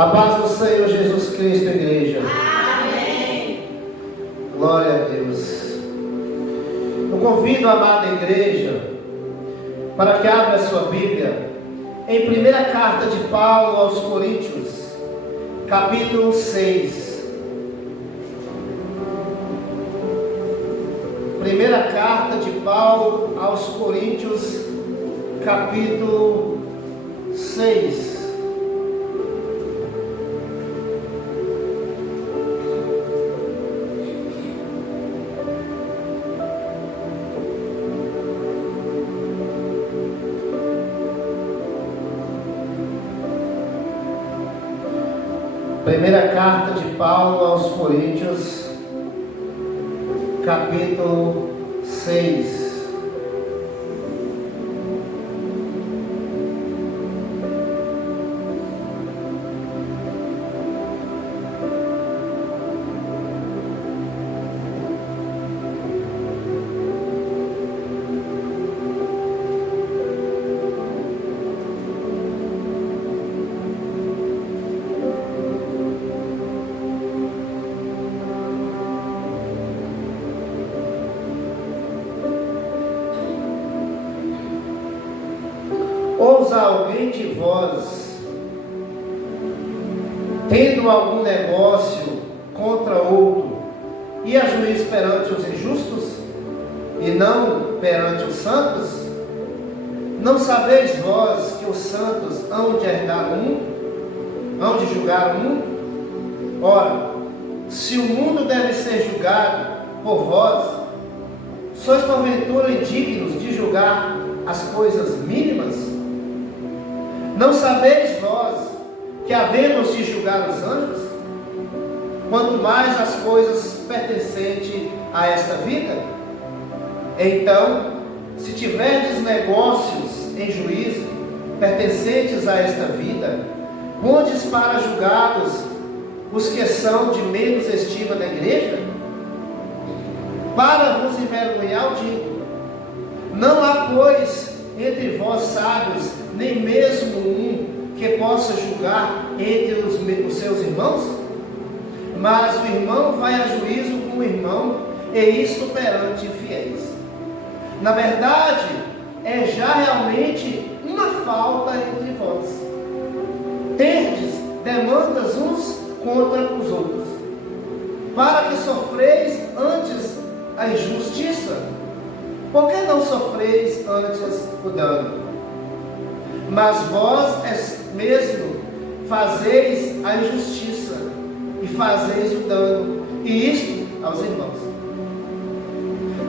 A paz do Senhor Jesus Cristo, igreja. Amém. Glória a Deus. Eu convido a amada igreja para que abra a sua Bíblia em primeira carta de Paulo aos Coríntios, capítulo 6. Primeira carta de Paulo aos Coríntios, capítulo 6. Primeira carta de Paulo aos Coríntios, capítulo 6. Ousa alguém de vós, tendo algum negócio contra outro, e a juiz perante os injustos, e não perante os santos? Não sabeis vós que os santos hão de herdar o mundo? Hão de julgar o mundo? Ora, se o mundo deve ser julgado por vós, sois porventura indignos de julgar as coisas mínimas? Não sabeis vós que havemos de julgar os anjos? Quanto mais as coisas pertencentes a esta vida? Então, se tiverdes negócios em juízo, pertencentes a esta vida, pondes para julgados os que são de menos estima na igreja? Para vos envergonhar, eu digo: não há, pois, entre vós sábios, nem mesmo um que possa julgar entre os seus irmãos? Mas o irmão vai a juízo com o irmão, e isto perante infiéis. Na verdade, é já realmente uma falta entre vós. Tendes demandas uns contra os outros, para que sofreis antes a injustiça. Por que não sofreis antes o dano? Mas vós mesmo fazeis a injustiça e fazeis o dano, e isto aos irmãos.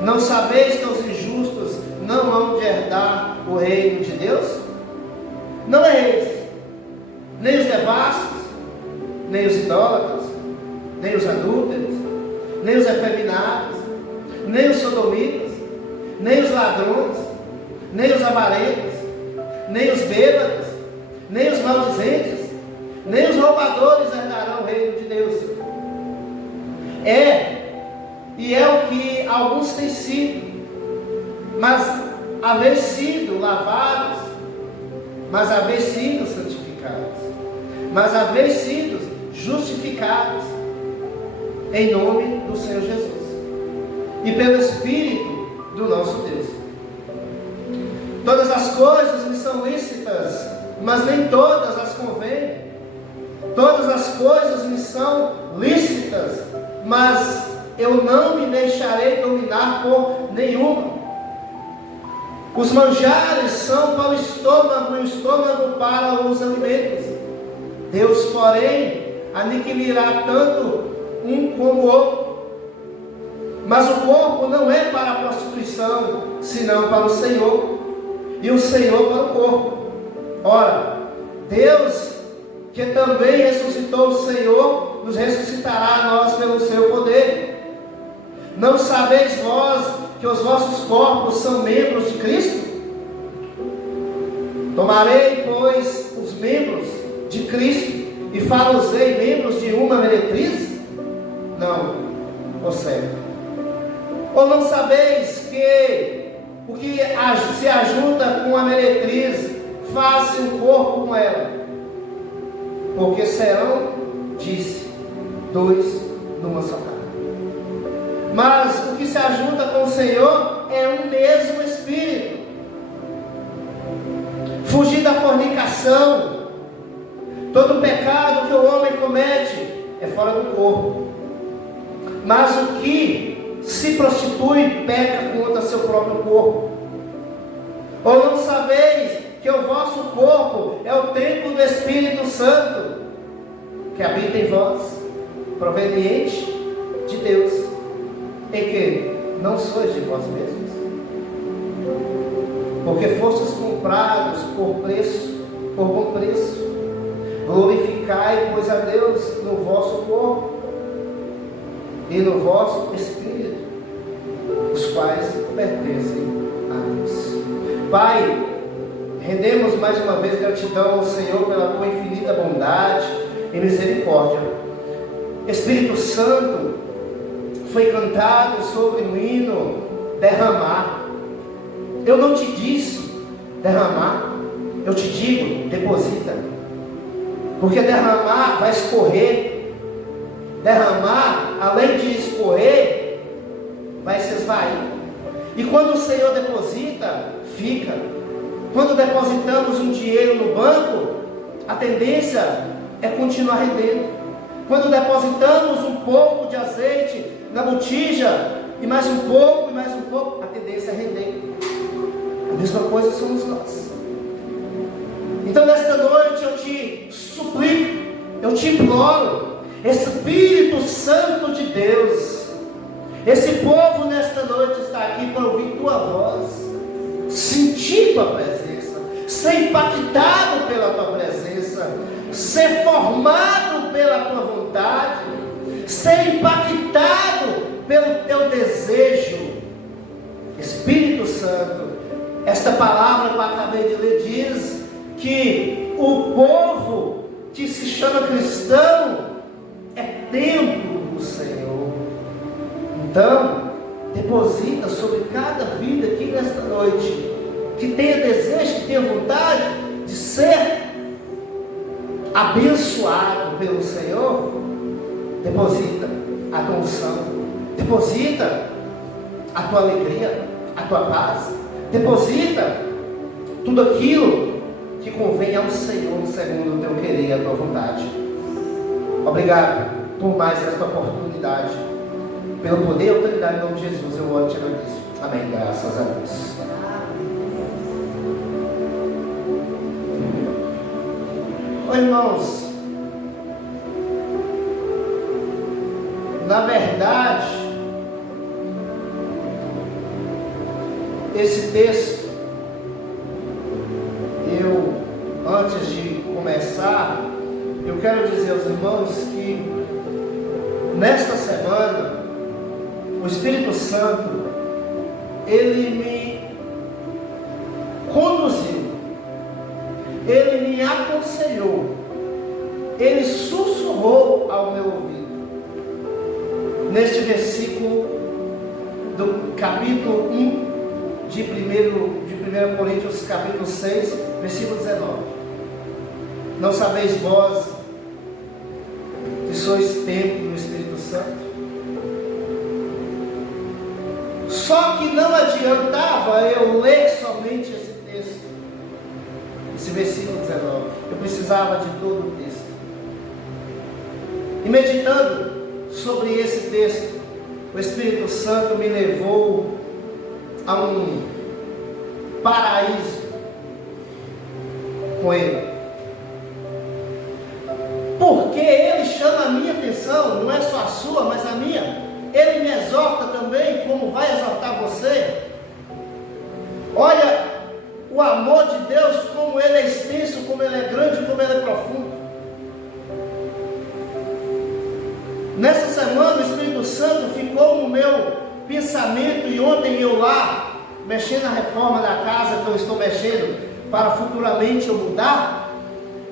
Não sabeis que os injustos não hão de herdar o reino de Deus? Não erreis, nem os devassos, nem os idólatras, nem os adúlteros, nem os efeminados, nem os sodomitas, nem os ladrões, nem os avarentos, nem os bêbados, nem os maldizentes, nem os roubadores herdarão o reino de Deus. E é o que alguns têm sido, mas haver sido lavados, mas haver sido santificados, mas haver sido justificados em nome do Senhor Jesus e pelo Espírito do nosso Deus. Todas as coisas me são lícitas, mas nem todas as convêm. Todas as coisas me são lícitas, mas eu não me deixarei dominar por nenhuma. Os manjares são para o estômago, e o estômago para os alimentos. Deus, porém, aniquilará tanto um como o outro. Mas o corpo não é para a prostituição, senão para o Senhor, e o Senhor para o corpo. Ora, Deus, que também ressuscitou o Senhor, nos ressuscitará a nós pelo seu poder. Não sabeis vós que os vossos corpos são membros de Cristo? Tomarei, pois, os membros de Cristo e far-los-ei membros de uma meretriz? Não, ó certo. Ou não sabeis que o que se ajunta com a meretriz faz-se um corpo com ela? porque serão, disse, dois numa só carne. Mas o que se ajunta com o Senhor é um mesmo Espírito. Fugir da fornicação. Todo pecado que o homem comete é fora do corpo. Mas o que se prostitui peca contra seu próprio corpo. Ou não sabeis que o vosso corpo é o templo do Espírito Santo, que habita em vós, proveniente de Deus, em que não sois de vós mesmos, porque fostes comprados por bom preço. Glorificai, pois, a Deus no vosso corpo e no vosso espírito, os quais pertencem a Deus. Pai, rendemos mais uma vez gratidão ao Senhor pela tua infinita bondade e misericórdia. Espírito Santo, foi cantado sobre o hino derramar. Eu não te disse derramar, eu te digo deposita, porque derramar vai escorrer. Derramar, além de escorrer, vai se esvair. E quando o Senhor deposita, fica. Quando depositamos um dinheiro no banco, a tendência é continuar rendendo. Quando depositamos um pouco de azeite na botija, e mais um pouco, a tendência é render. A mesma coisa somos nós. Então nesta noite eu te suplico, eu te imploro, Espírito Santo de Deus, esse povo nesta noite está aqui para ouvir tua voz, sentir tua presença, ser impactado pela tua presença, ser formado pela tua vontade, ser impactado pelo teu desejo. Espírito Santo, esta palavra que eu acabei de ler diz que o povo que se chama cristão é templo do Senhor. Então, deposita sobre cada vida aqui nesta noite, que tenha desejo, que tenha vontade de ser abençoado pelo Senhor. Deposita a tua unção, deposita a tua alegria, a tua paz, deposita tudo aquilo que convém ao Senhor, segundo o teu querer e a tua vontade. Obrigado por mais esta oportunidade, pelo poder e autoridade em nome de Jesus, eu oro e te agradeço. Amém, graças a Deus. Oh, irmãos, na verdade, esse texto, antes de começar, eu quero dizer aos irmãos que nesta semana o Espírito Santo ele me conduziu, ele me aconselhou, ele sussurrou ao meu ouvido neste versículo do capítulo 1 de 1 Coríntios, capítulo 6, versículo 19. Não sabeis vós que sois templo do Espírito Santo? Só que não adiantava eu ler somente esse texto, esse versículo 19. Eu precisava de todo o texto. E meditando sobre esse texto, o Espírito Santo me levou a um paraíso com ele. Porque ele chama a minha atenção, não é só a sua, mas a minha. Ele me exorta também, como vai exortar você. Olha o amor de Deus, como ele é extenso, como ele é grande, como ele é profundo. Nessa semana o Espírito Santo ficou no meu pensamento, e ontem eu lá, mexendo na reforma da casa que eu estou mexendo, para futuramente eu mudar,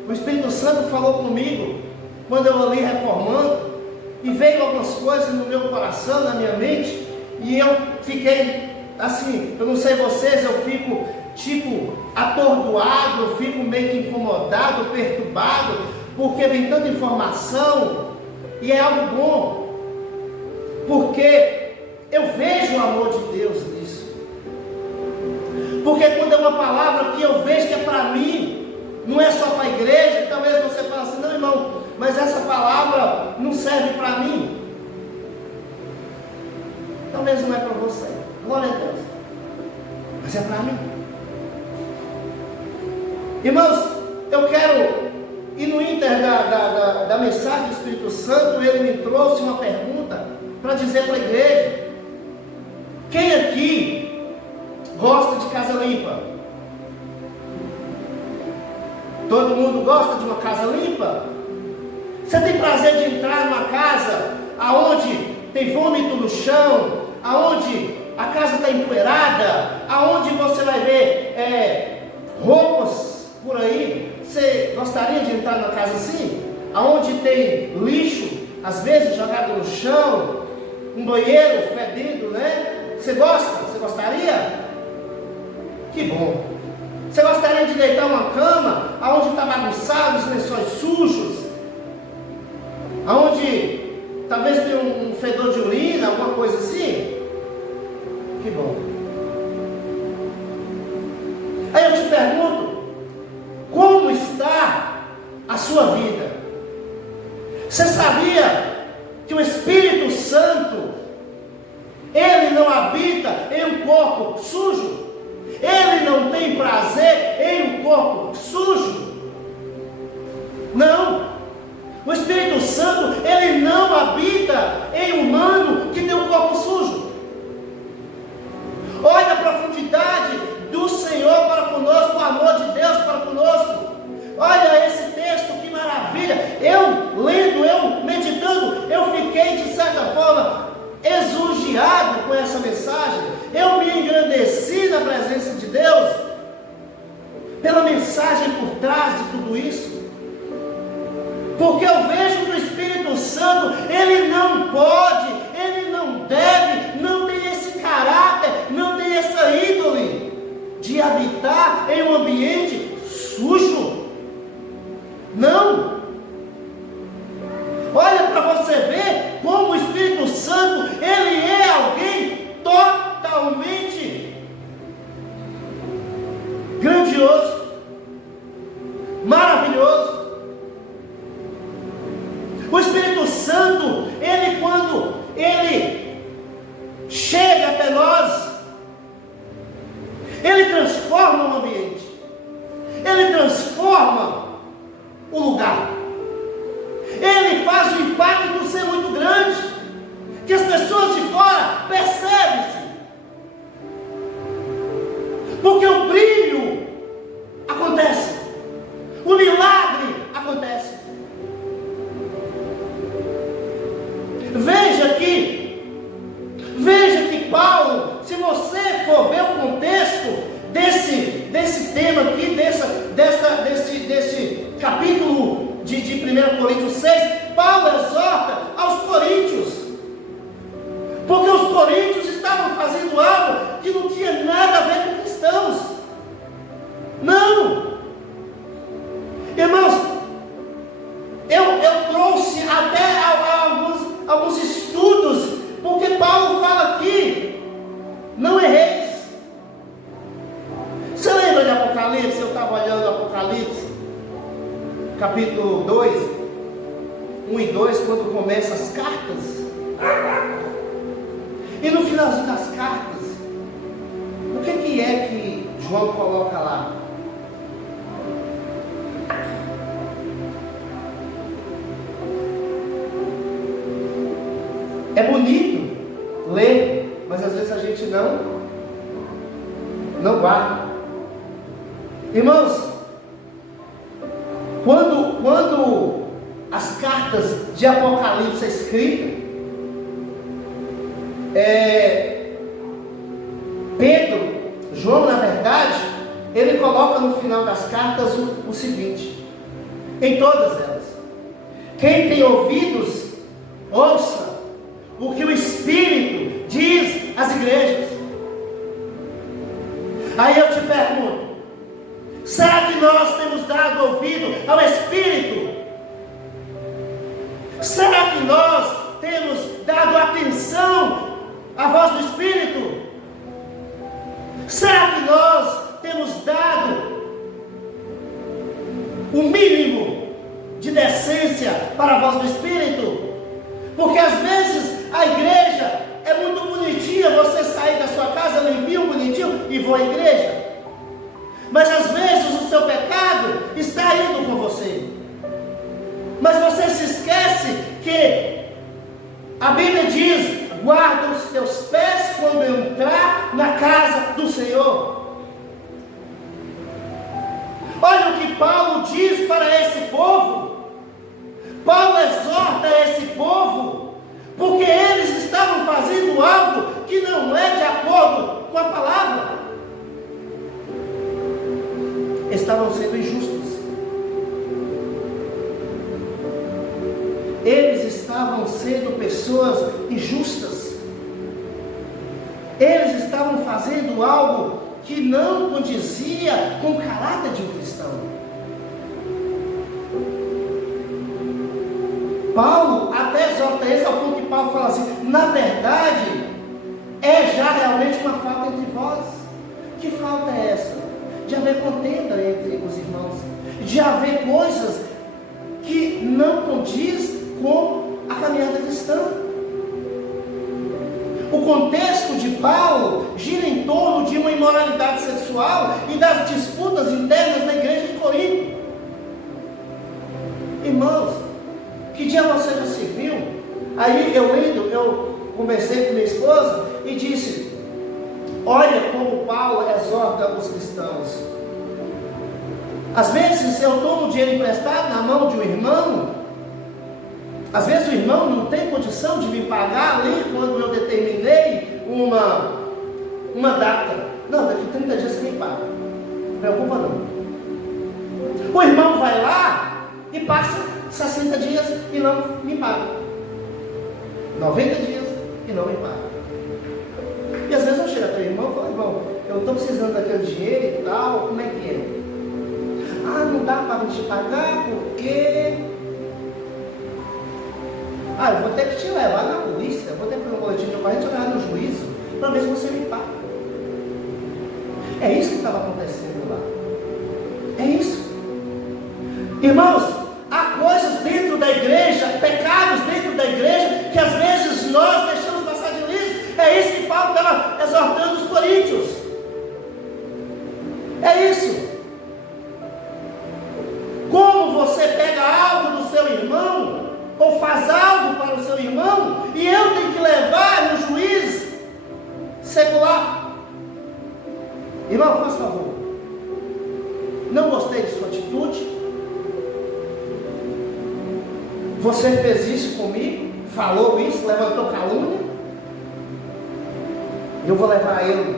o Espírito Santo falou comigo, quando eu ali reformando, e veio algumas coisas no meu coração, na minha mente, e eu fiquei assim, eu não sei vocês, eu fico tipo atordoado, eu fico meio que incomodado, perturbado, porque vem tanta informação, e é algo bom, porque eu vejo o amor de Deus nisso, porque quando é uma palavra que eu vejo que é para mim, não é só para a igreja, talvez você fale assim, não irmão, mas essa palavra não serve para mim, talvez não é para você, glória a Deus, mas é para mim. Irmãos, eu quero, e no ínter da mensagem do Espírito Santo, ele me trouxe uma pergunta para dizer para a igreja: quem aqui gosta de casa limpa? Todo mundo gosta de uma casa limpa? Você tem prazer de entrar numa casa aonde tem vômito no chão, aonde a casa está empoeirada, aonde você vai ver roupas por aí? Você gostaria de entrar numa casa assim? Aonde tem lixo, às vezes jogado no chão, um banheiro fedido, né? Você gosta? Você gostaria? Que bom. Você gostaria de deitar uma cama aonde está bagunçado, os lençóis sujos, aonde talvez tenha um fedor de urina, alguma coisa assim? Que bom. Aí eu te pergunto, como está a sua vida? Você sabia que o Espírito Santo, ele não habita em um corpo sujo? Ele não tem prazer em um corpo sujo? Não. O Espírito Santo, ele não habita em um humano que tem um corpo sujo. Olha a profundidade do Senhor para conosco, o amor de Deus para conosco. Olha esse texto, que maravilha. Eu lendo, eu meditando, eu fiquei de certa forma exugiado com essa mensagem. Eu me engrandeci na presença de Deus pela mensagem por trás de tudo isso, porque eu vejo que o Espírito Santo, ele não pode, ele não deve, não tem esse caráter, não tem essa índole de habitar em um ambiente sujo. Não. Olha para você ver como o Espírito Santo, ele é alguém totalmente grandioso, maravilhoso. O Espírito Santo, ele quando ele chega até nós, ele transforma o ambiente, ele transforma o lugar, ele faz o impacto ser muito grande, que as pessoas de fora percebem-se, porque o brilho acontece, o milagre acontece. Veja que Paulo, se você for ver o contexto desse tema aqui, desse capítulo de 1 Coríntios 6, Paulo exorta aos coríntios, porque os coríntios estavam fazendo algo que não tinha nada a ver com cristãos. Não, irmãos, eu trouxe até alguns estudos, porque Paulo fala aqui, não erreis. Você lembra de Apocalipse? Eu estava olhando Apocalipse, capítulo 2, 1 e 2, quando começam as cartas. E no finalzinho das cartas, o que é que João coloca lá? É bonito ler, mas às vezes a gente não guarda. Irmãos, quando as cartas de Apocalipse é escritas, Pedro, João na verdade, ele coloca no final das cartas o seguinte, em todas elas: quem tem ouvidos, ouça o que o Espírito diz às igrejas. Aí eu te pergunto, será que nós temos dado ouvido ao Espírito A igreja é muito bonitinha, você sair da sua casa limpinho, bonitinho e vou à igreja. Mas às vezes o seu pecado está indo com você. Mas você se esquece que a Bíblia diz: guarda os teus pés quando entrar na casa do Senhor. Olha o que Paulo diz para esse povo. Paulo exorta esse povo, porque eles estavam fazendo algo que não é de acordo com a palavra. Estavam sendo injustos. Eles estavam sendo pessoas injustas. Eles estavam fazendo algo que não condizia com o caráter de um cristão. Paulo até exorta eles ao ponto que Paulo fala assim: na verdade, é já realmente uma falta entre vós. Que falta é essa? De haver contenda entre os irmãos, de haver coisas que não condiz com a caminhada cristã. O contexto de Paulo gira em torno de uma imoralidade sexual e das disputas internas na igreja de Corinto. Irmãos, que dia você já se viu? Aí eu conversei com minha esposa e disse: olha como Paulo exorta os cristãos. Às vezes eu tomo dinheiro emprestado na mão de um irmão. Às vezes o irmão não tem condição de me pagar ali quando eu determinei uma data. Não, daqui 30 dias você me paga. Não preocupa não. O irmão vai lá e passa 60 dias e não me paga. 90 dias e não me paga. E às vezes eu chego para o irmão e falo: irmão, eu estou precisando daquele dinheiro e tal, como é que é? Ah, não dá para te pagar porque... Ah, eu vou ter que te levar na polícia, vou ter que fazer um boletim de ocorrência e levar no juízo, para ver se você me paga. É isso que estava acontecendo lá. É isso. Irmãos, há coisas dentro da igreja, pecados dentro da igreja, que às vezes nós deixamos passar de liso. É isso que Paulo estava exortando os coríntios. É isso. Como você pega algo do seu irmão, ou faz algo para o seu irmão, e eu tenho que levar no juiz secular. Irmão, faz favor. Não gostei de sua atitude. Você fez isso comigo, falou isso, levantou calúnia. Eu vou levar ele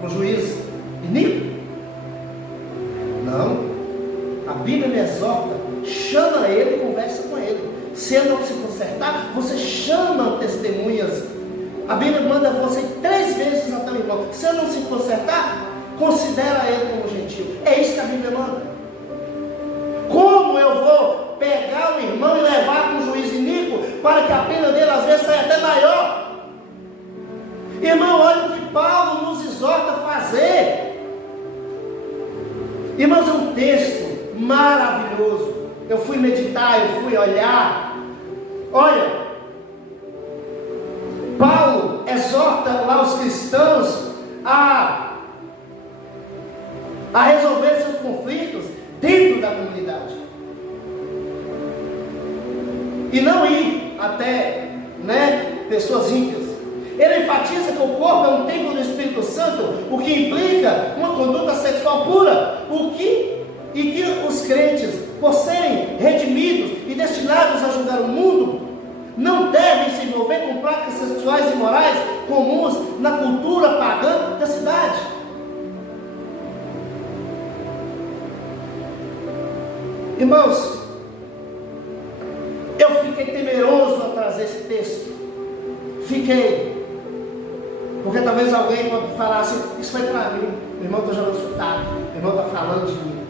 para o juiz iníquo? Não. A Bíblia me exorta: chama ele e conversa com ele. Se ele não se consertar, você chama testemunhas. A Bíblia manda você 3 vezes até o irmão. Se ele não se consertar, considera ele como gentil. É isso que a Bíblia manda. Como eu vou pegar o irmão e levar para um juiz iníquo, para que a pena dele às vezes saia até maior? Irmão, olha o que Paulo nos exorta a fazer. Irmãos, é um texto maravilhoso. Eu fui meditar, eu fui olhar. Olha, Paulo exorta lá os cristãos a resolver seus conflitos dentro da comunidade. E não ir até pessoas ímpias. Ele enfatiza que o corpo é um templo do Espírito Santo, o que implica uma conduta sexual pura, e que os crentes, por serem redimidos e destinados a julgar o mundo, não devem se envolver com práticas sexuais e morais comuns na cultura pagã da cidade. Irmãos, eu fiquei temeroso a trazer esse texto. Fiquei. Porque talvez alguém falasse: isso foi para mim, o irmão está jogando sotaque, o irmão está falando de mim.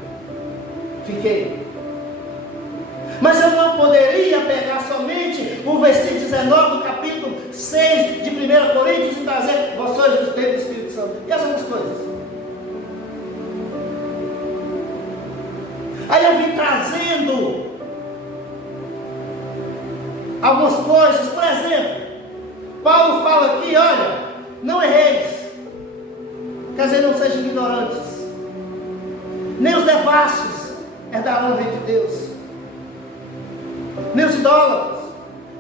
Fiquei. Mas eu não poderia pegar somente o versículo 19 do capítulo 6 de 1 Coríntios e trazer: vós sois os templos do Espírito Santo, e as outras coisas. Aí eu vim trazendo algumas coisas. Por exemplo, fala aqui, olha, não erreis. Quer dizer, não sejam ignorantes. Nem os devassos herdarão o reino de Deus. Nem os idólatras.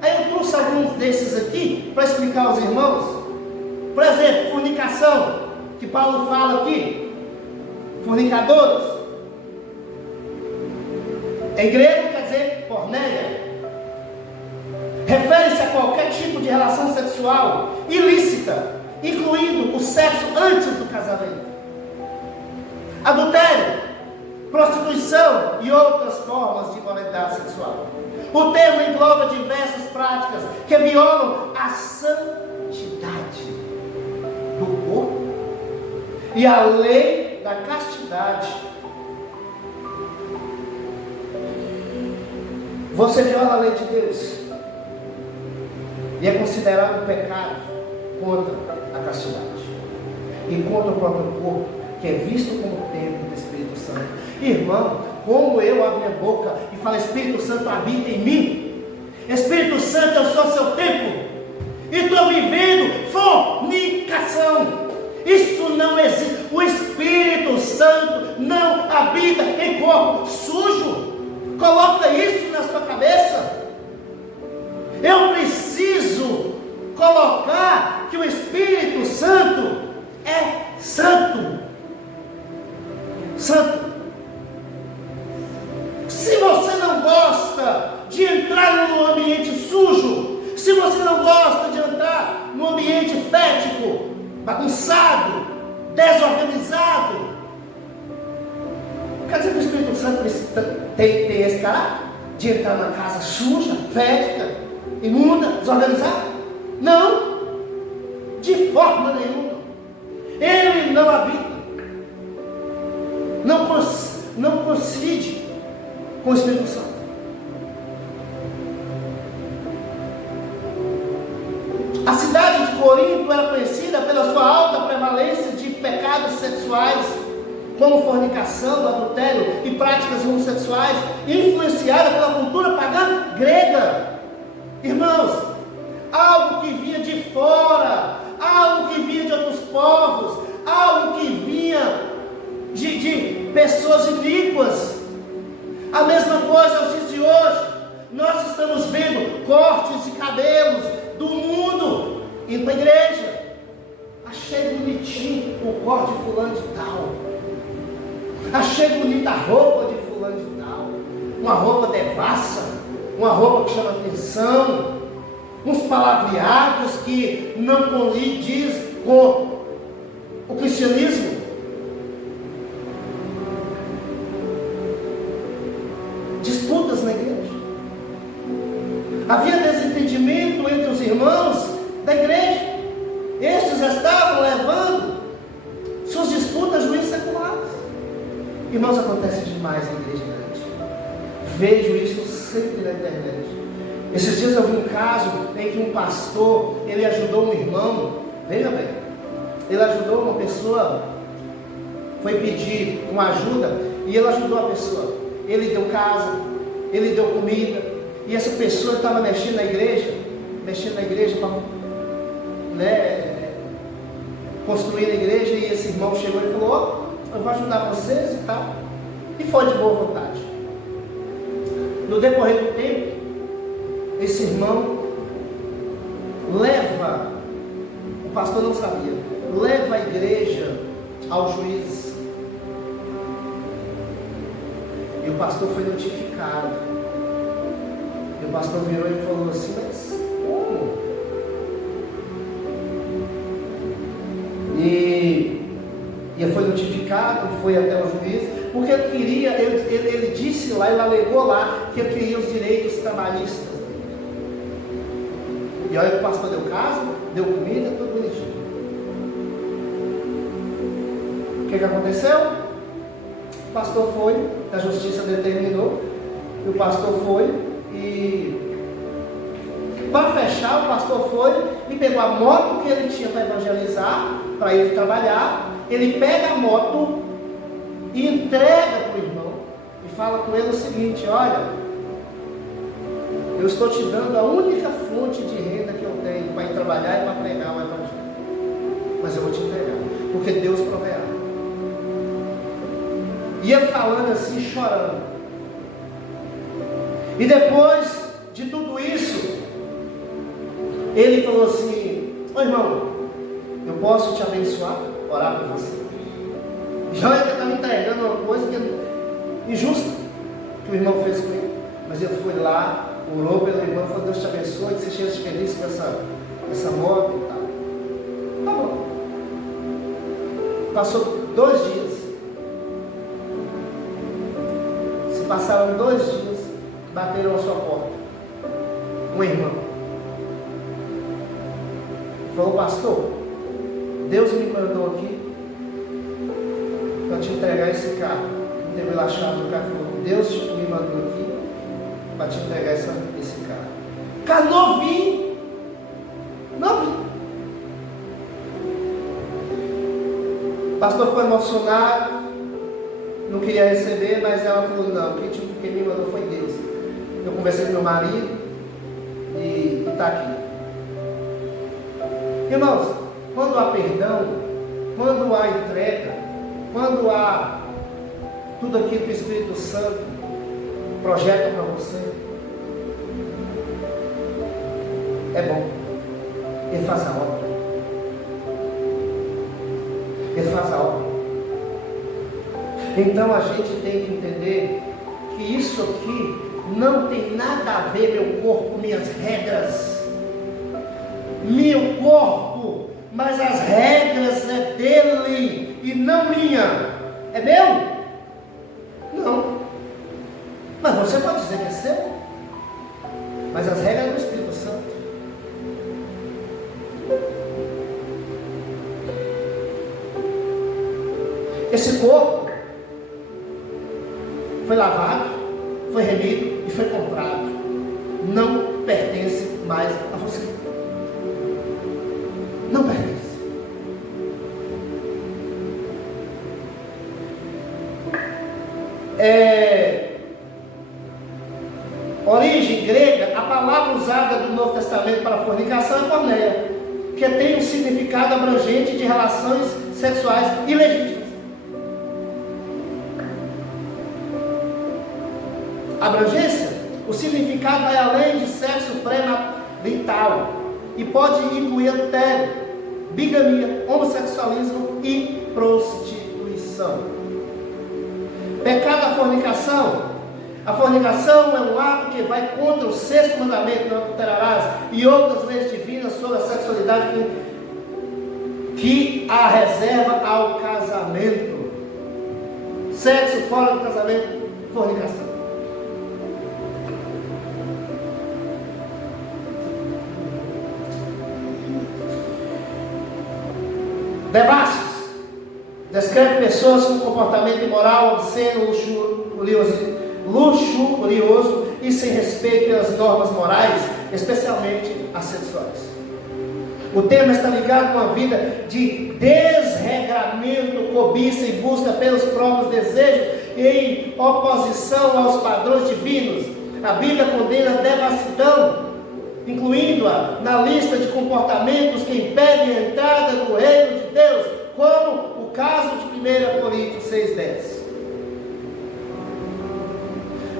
Aí eu trouxe alguns desses aqui para explicar aos irmãos. Por exemplo, fornicação, que Paulo fala aqui. Fornicadores. Em grego quer dizer porneia. Refere-se a qualquer tipo de relação sexual ilícita, incluindo o sexo antes do casamento. Adultério, prostituição e outras formas de imoralidade sexual. O termo engloba diversas práticas que violam a santidade do corpo e a lei da castidade. Você viola a lei de Deus e é considerado um pecado contra a castidade e contra o próprio corpo, que é visto como templo do Espírito Santo. Irmão, como eu abro minha boca e falo, Espírito Santo habita em mim, Espírito Santo, eu sou seu templo, e estou vivendo fornicação. Isso não existe. O Espírito Santo não habita em corpo sujo. Coloca isso na sua cabeça. Eu preciso colocar que o Espírito Santo é santo. Santo. Se você não gosta de entrar num ambiente sujo, se você não gosta de entrar num ambiente fético, bagunçado, desorganizado, quer dizer que o Espírito Santo tem esse caráter de entrar na casa suja, fética, imunda, desorganizada? Não, de forma nenhuma. Ele não habita, não coincide com o Espírito Santo. A cidade de Corinto era conhecida pela sua alta prevalência de pecados sexuais, como fornicação, adultério e práticas homossexuais, influenciada pela cultura pagã grega. Irmãos, algo que vinha de fora, algo que vinha de outros povos, algo que vinha de pessoas iníquas. A mesma coisa aos dias de hoje. Nós estamos vendo cortes de cabelos do mundo indo para a igreja. Achei bonitinho o corte de fulano de tal. Achei bonita a roupa de fulano de tal. Uma roupa devassa, uma roupa que chama atenção, uns palavreados que não condiz com o cristianismo. Disputas na igreja. Havia desentendimento entre os irmãos da igreja. Estes estavam levando suas disputas a juízes seculares. Irmãos, acontece demais na igreja grande. Vejo isso sempre na internet. Esses dias eu vi um caso em que um pastor, ele ajudou um irmão, veja bem, ele ajudou uma pessoa, foi pedir uma ajuda, e ele ajudou a pessoa. Ele deu casa, ele deu comida, e essa pessoa estava mexendo na igreja para construir a igreja, e esse irmão chegou e falou, eu vou ajudar vocês e tal, e foi de boa vontade. No decorrer do tempo, esse irmão leva, o pastor não sabia, leva a igreja ao juiz, e o pastor foi notificado, e o pastor virou e falou assim, mas como? E foi notificado, foi até o juiz, porque ele queria, ele disse lá, ele alegou lá, que ele queria os direitos trabalhistas dele. E olha que o pastor deu casa, deu comida, tudo bonitinho. O que aconteceu? O pastor foi, a justiça determinou, e o pastor foi, e para fechar, o pastor foi e pegou a moto que ele tinha para evangelizar, para ele trabalhar. Ele pega a moto e entrega para o irmão e fala com ele o seguinte, olha, eu estou te dando a única fonte de renda que eu tenho para ir trabalhar e para pregar porque Deus proverá. Ia falando assim, chorando. E depois de tudo isso, ele falou assim: ô irmão, eu posso te abençoar, orar por você? Já ele estava entregando uma coisa que injusta que o irmão fez com ele. Mas eu fui lá, orou pelo irmão, falou: Deus te abençoe, que você seja feliz com essa moto e tal. Tá bom. Passou 2 dias. Se passaram 2 dias, bateram a sua porta. Um irmão falou: pastor, Deus me mandou aqui para te entregar esse carro. Não teve lá a chave do carro. Falou: Deus me mandou aqui para te entregar esse carro. Carro novinho. Novinho. O pastor ficou emocionado, não queria receber, mas ela falou: não, quem me mandou foi Deus. Eu conversei com meu marido e está aqui. Irmãos, quando há perdão, quando há entrega, quando há tudo aquilo que o Espírito Santo projeta para você, é bom. Ele faz a obra. Ele faz a obra. Então a gente tem que entender que isso aqui não tem nada a ver, meu corpo, minhas regras. Meu corpo, mas as regras é dele e não minha. É meu? Não. Mas você pode dizer que é seu. Mas as regras é do Espírito Santo. Esse corpo foi lavado, foi remido e foi comprado. Não pertence mais a você. Não pertence. Origem grega, a palavra usada do Novo Testamento para fornicação é porneia, que tem um significado abrangente de relações sexuais ilegítimas. Abrangência, o significado vai além de sexo pré-natal e pode incluir adultério, bigamia, homossexualismo e prostituição. Pecado da fornicação. A fornicação é um ato que vai contra o 6º mandamento: não adulterarás, e outras leis divinas sobre a sexualidade que a reserva ao casamento. Sexo fora do casamento, fornicação. Devassos descreve pessoas com comportamento imoral, obsceno, luxurioso e sem respeito pelas normas morais, especialmente as sexuais. O tema está ligado com a vida de desregramento, cobiça e busca pelos próprios desejos em oposição aos padrões divinos. A Bíblia condena a devassidão, incluindo-a na lista de comportamentos que impedem a entrada no reino de Deus, como o caso de 1 Coríntios 6,10.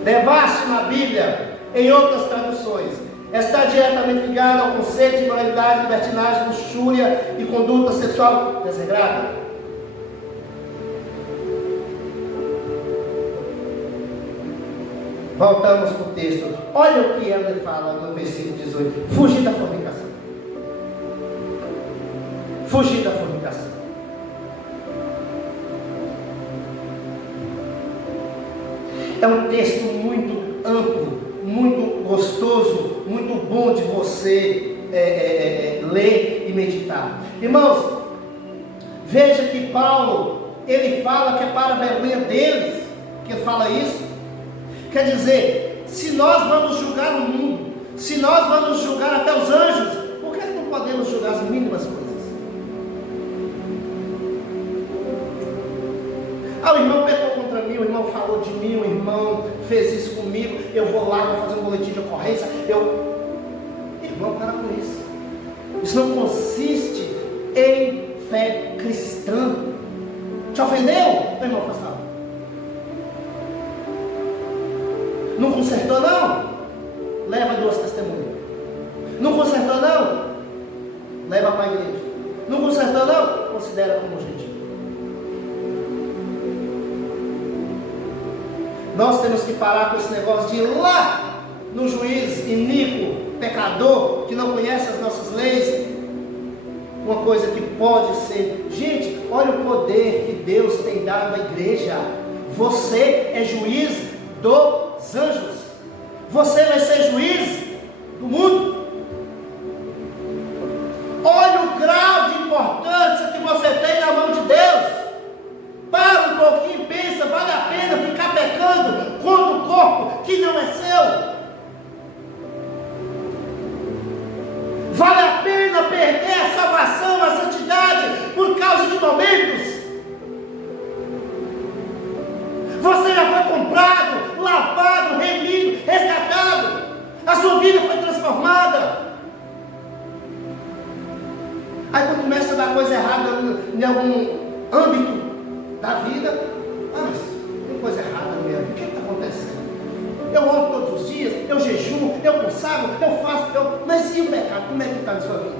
Devasso na Bíblia, em outras traduções, está diretamente ligado ao conceito de imoralidade, libertinagem, luxúria e conduta sexual desregrada. Voltamos para o texto. Olha o que ela fala no versículo 18: fugir da fornicação. Fugir da fornicação. É um texto muito amplo, muito gostoso, muito bom de você ler e meditar. Irmãos, veja que Paulo, ele fala que é para a vergonha deles que ele fala isso. Quer dizer, se nós vamos julgar o mundo, se nós vamos julgar até os anjos, por que não podemos julgar as mínimas coisas? O irmão pecou contra mim, o irmão falou de mim, o irmão fez isso comigo, eu vou lá, vou fazer um boletim de ocorrência. Irmão, para com isso. Isso não consiste em fé cristã. Te ofendeu? Meu irmão, faz mal. Não consertou não? Leva 2 testemunhas. Não consertou não? Leva para a igreja. Não consertou não? Considera como gentil. Nós temos que parar com esse negócio de ir lá no juiz iníquo, pecador, que não conhece as nossas leis. Uma coisa que pode ser. Gente, olha o poder que Deus tem dado à igreja. Você é juiz dos anjos. Você vai ser juiz do mundo. Olha o grau de importância que você tem na mão de Deus. Para um pouquinho e pensa, vale a pena ficar pecando contra um corpo que não é seu? Vale a pena perder a salvação, a santidade, por causa de momentos? Você já foi comprado, lavado, remido, resgatado. A sua vida foi transformada. Aí quando começa a dar coisa errada em algum âmbito da vida, mas tem coisa errada na minha vida, o que está acontecendo? Eu oro todos os dias, eu jejuo, eu consagro, eu faço, mas e o pecado, como é que está na sua vida?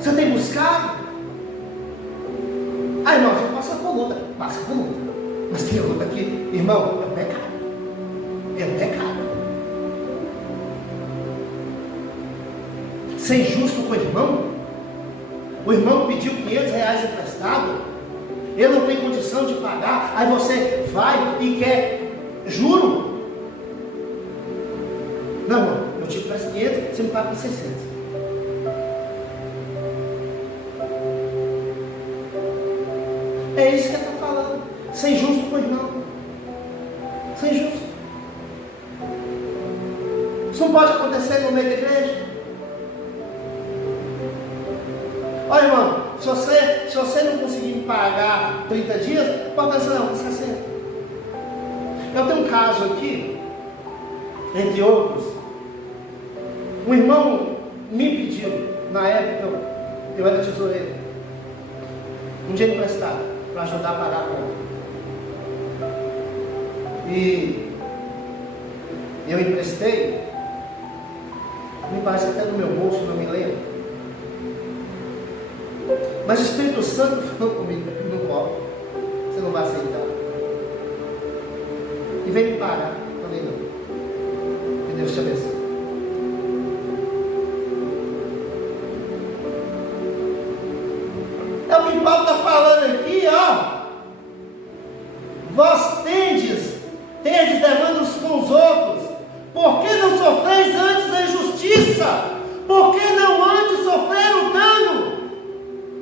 Você tem buscado? Ah, irmão, a gente passa por luta, mas tem luta aqui, irmão, é um pecado, ser injusto com o irmão pediu R$500 emprestado, ele não tem condição de pagar, aí você vai e quer juro. Não, irmão, eu te presto 500, você me paga com 600. É isso que ele está falando. Ser injusto com o irmão. Ser injusto. Isso não pode acontecer no meio da igreja. Olha, irmão, se você não conseguir me pagar 30 dias, pode dizer, não, 60. Eu tenho um caso aqui, entre outros. Um irmão me pediu, na época eu era tesoureiro, um dinheiro emprestado para ajudar a pagar a conta. E eu emprestei, me parece até no meu bolso, não me lembro. Mas o Espírito Santo falou comigo, não cobra, você não vai aceitar. E veio me pagar. Falei, não. Que Deus te abençoe. É o que Paulo está falando aqui, ó. Vós tendes demanda uns com os outros. Por que não sofreis antes a injustiça? Por que não antes sofrer o dano?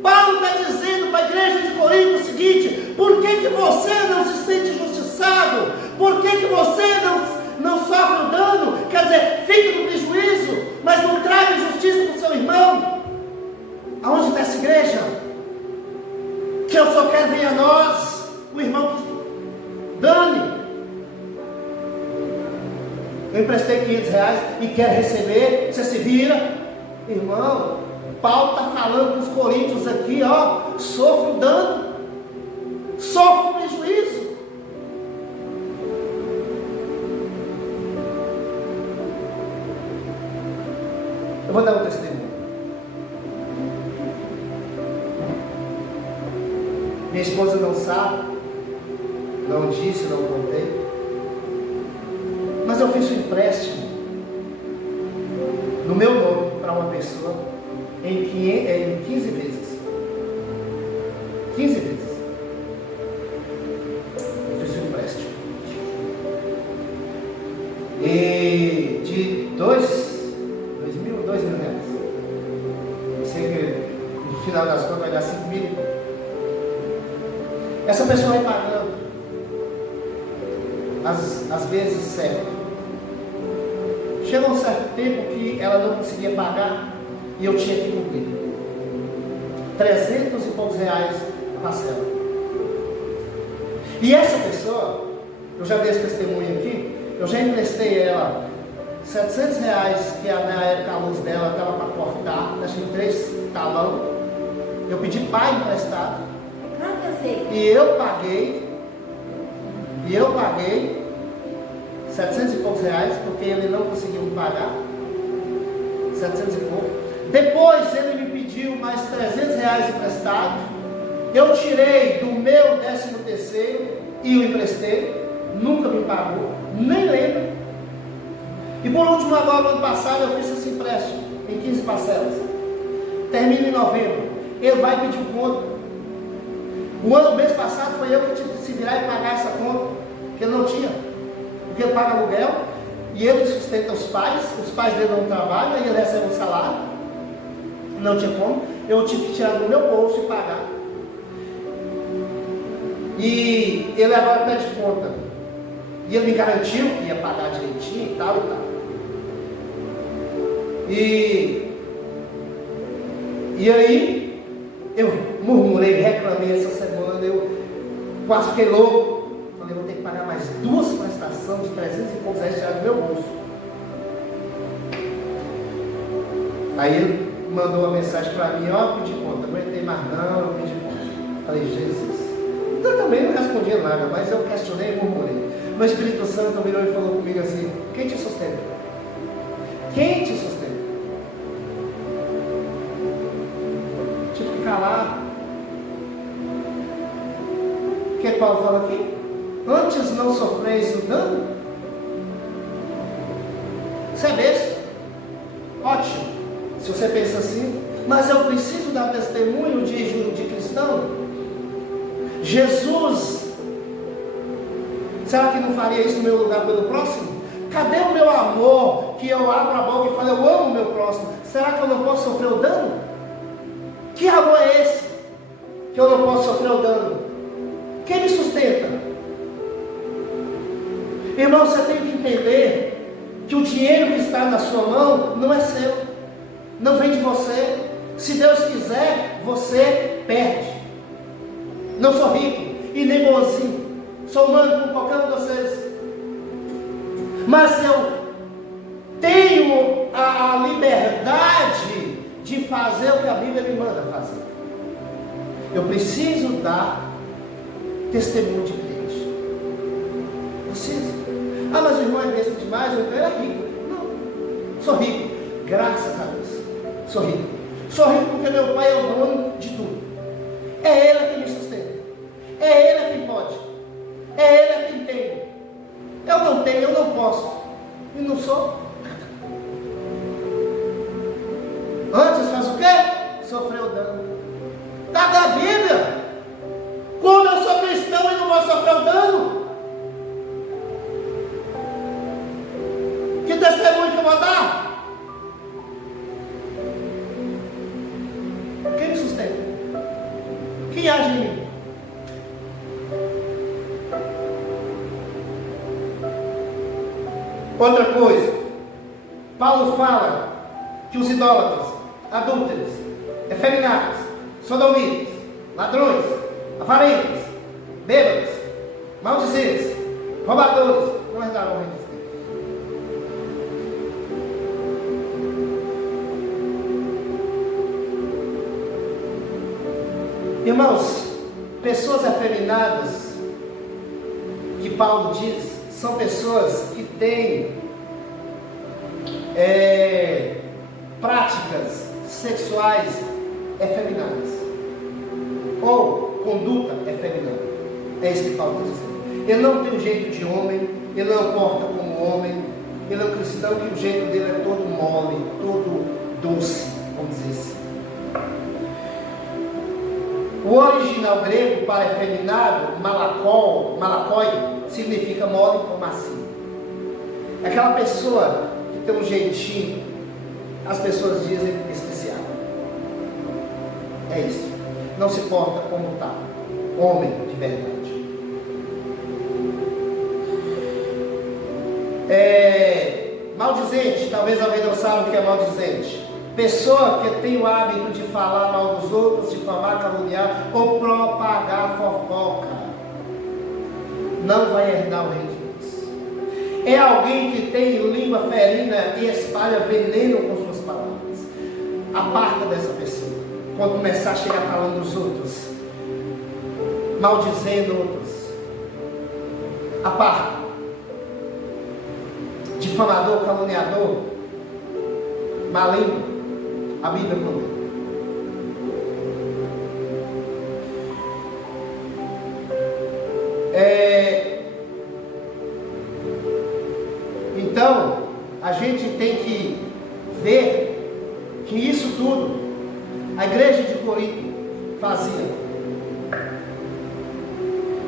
Paulo está dizendo para a igreja de Corinto o seguinte: por que você não se sente injustiçado? Por que você não sofre o dano? Quer dizer, fique no prejuízo, mas não traga injustiça para o seu irmão. Aonde está essa igreja? Que eu só quero ver a nós, o irmão que dane. Eu emprestei R$500 e quero receber, você se vira, irmão. Paulo está falando para os coríntios aqui, ó, sofre o dano, sofre o prejuízo. Eu vou dar um testemunho. Minha esposa não sabe, não disse, não contei, mas eu fiz um empréstimo no meu nome para uma pessoa em 15 vezes. 15 vezes. Eu fiz um empréstimo. E de 2 mil reais. Eu sei que no final das contas vai dar 5 mil. Essa pessoa vai pagando às vezes certo. Chegou um certo tempo que ela não conseguia pagar e eu tinha que cumprir. 300 e poucos reais a parcela. E essa pessoa, eu já dei esse testemunho aqui, eu já emprestei ela R$700, que na época a luz dela estava para cortar, deixei 3 talão, Eu pedi pai emprestado. Claro que eu sei. E eu paguei 700 e poucos reais, porque ele não conseguiu me pagar. 700 e pouco. Depois ele me pediu mais 300 reais emprestado. Eu tirei do meu 13º e o emprestei. Nunca me pagou, nem lembro. E por último, agora no ano passado, eu fiz esse empréstimo em 15 parcelas. Termina em novembro. Ele vai pedir conta. O mês passado foi eu que tive que se virar e pagar essa conta, que ele não tinha. Porque ele paga aluguel e ele sustenta os pais dele não trabalham, e ele recebe um salário. Não tinha como. Eu tive que tirar do meu bolso e pagar. E ele agora pede conta. E ele me garantiu que ia pagar direitinho e tal e tal. E aí, eu murmurei, reclamei essa semana, eu quase fiquei louco. Falei, vou ter que pagar mais 2 prestações de 300 e poucos reais tirados do meu bolso. Aí ele mandou uma mensagem para mim, ó, pedi conta, não aguentei mais não, eu pedi conta. Falei, Jesus. Então eu também não respondi nada, mas eu questionei e murmurei. O Espírito Santo virou e falou comigo assim, quem te sustenta? Quem te sustenta? Tive que calar. O que Paulo fala aqui? Antes não sofreis o dano? Isso é besta. Ótimo. Se você pensa assim, mas eu preciso dar testemunho de cristão? Jesus, será que não faria isso no meu lugar pelo próximo? Cadê o meu amor, que eu abro a boca e falo, eu amo o meu próximo? Será que eu não posso sofrer o dano? Que amor é esse, que eu não posso sofrer o dano? Quem me sustenta? Irmão, você tem que entender que o dinheiro que está na sua mão não é seu, não vem de você. Se Deus quiser, você perde. Não sou rico e nem bonzinho, sou humano como qualquer um de vocês, mas eu tenho a liberdade de fazer o que a Bíblia me manda fazer. Eu preciso dar testemunho de Cristo. Preciso. Ah, mas o irmão é besta demais, eu era rico. Não, sou rico, graças a Deus. Sou rico. Sou rico porque meu pai é o dono de tudo. É Ele quem me sustenta. É Ele quem pode. É Ele quem tem. Eu não tenho, eu não posso. E não sou. Antes faz o quê? Sofreu dano. Está da Bíblia. Como eu sou cristão e não vou sofrer o dano? Que testemunho que eu vou dar? Quem me sustenta? Quem age em mim? Outra coisa, Paulo fala que os idólatras, adúlteros, efeminados, sodomitas, ladrões, avarentos, bêbados, maldizentes, roubadores, não herdarão o reino de Deus. Irmãos, pessoas efeminadas, que Paulo diz, são pessoas que têm práticas sexuais efeminadas ou conduta efeminada. É isso que Paulo está dizendo. Ele não tem um jeito de homem, ele não porta como homem, ele é um cristão que o jeito dele é todo mole, todo doce, vamos dizer assim. O original grego para efeminado, malakoi, significa mole ou macio. É aquela pessoa que tem um jeitinho, as pessoas dizem especial. É isso. Não se porta como tal. Homem de verdade. Maldizente, talvez alguém não saiba o que é maldizente. Pessoa que tem o hábito de falar mal dos outros, difamar, caluniar ou propagar fofoca, não vai herdar o reino de Deus. É alguém que tem língua ferina e espalha veneno com suas palavras. Aparta dessa pessoa. quando começar a chegar falando dos outros, maldizendo outros, aparta. Difamador, caluniador, maligno, a Bíblia condena. Então, a gente tem que ver que isso tudo a igreja de Corinto fazia.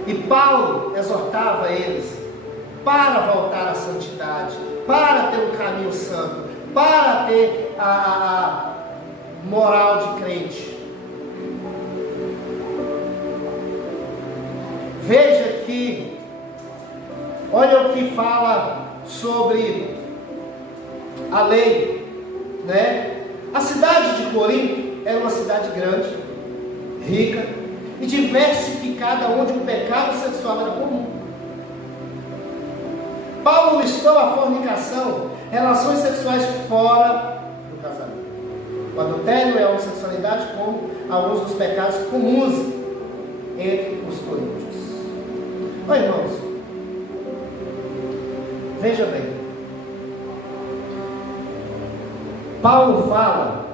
E Paulo exortava eles para voltar à santidade, para ter um caminho santo, para ter a moral de crente. Veja que, olha o que fala sobre a lei, né? A cidade de Corinto era uma cidade grande, rica e diversificada, onde o pecado sexual era comum. Paulo listou a fornicação, relações sexuais fora do casamento. O adultério e a homossexualidade como alguns dos pecados comuns entre os coríntios. Olha, irmãos, veja bem, Paulo fala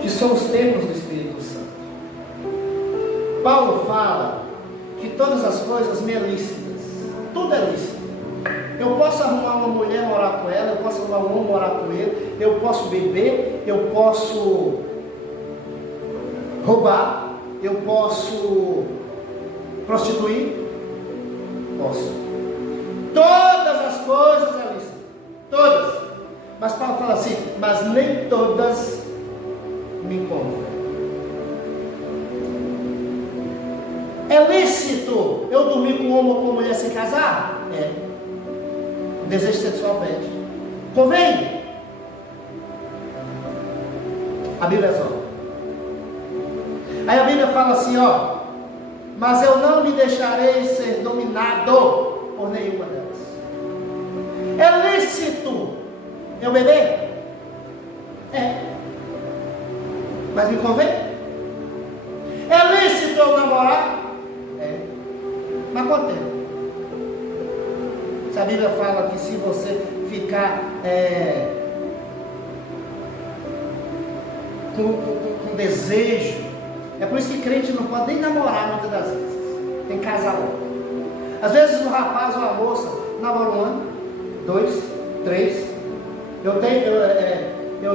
que são os templos do Espírito Santo. Paulo fala que todas as coisas me é lícitas, tudo é lícito. Eu posso arrumar uma mulher, morar com ela, eu posso arrumar um homem, morar com ele, eu posso beber, eu posso roubar, eu posso prostituir, posso. Todas as coisas é lícito, todas. Mas Paulo fala assim, mas nem todas me convém. É lícito eu dormir com um homem ou com uma mulher sem casar? É. O desejo sexual pede. Convém? A Bíblia exorta. Aí a Bíblia fala assim, ó, mas eu não me deixarei ser dominado por nenhuma delas. É lícito eu beber? É. Mas me convém? É lícito eu namorar? É. Mas quanto tempo? Se a Bíblia fala que se você ficar com desejo, é por isso que crente não pode nem namorar muitas das vezes. Tem que casar logo. Às vezes o rapaz ou a moça namora 1 ano, 2, 3. Eu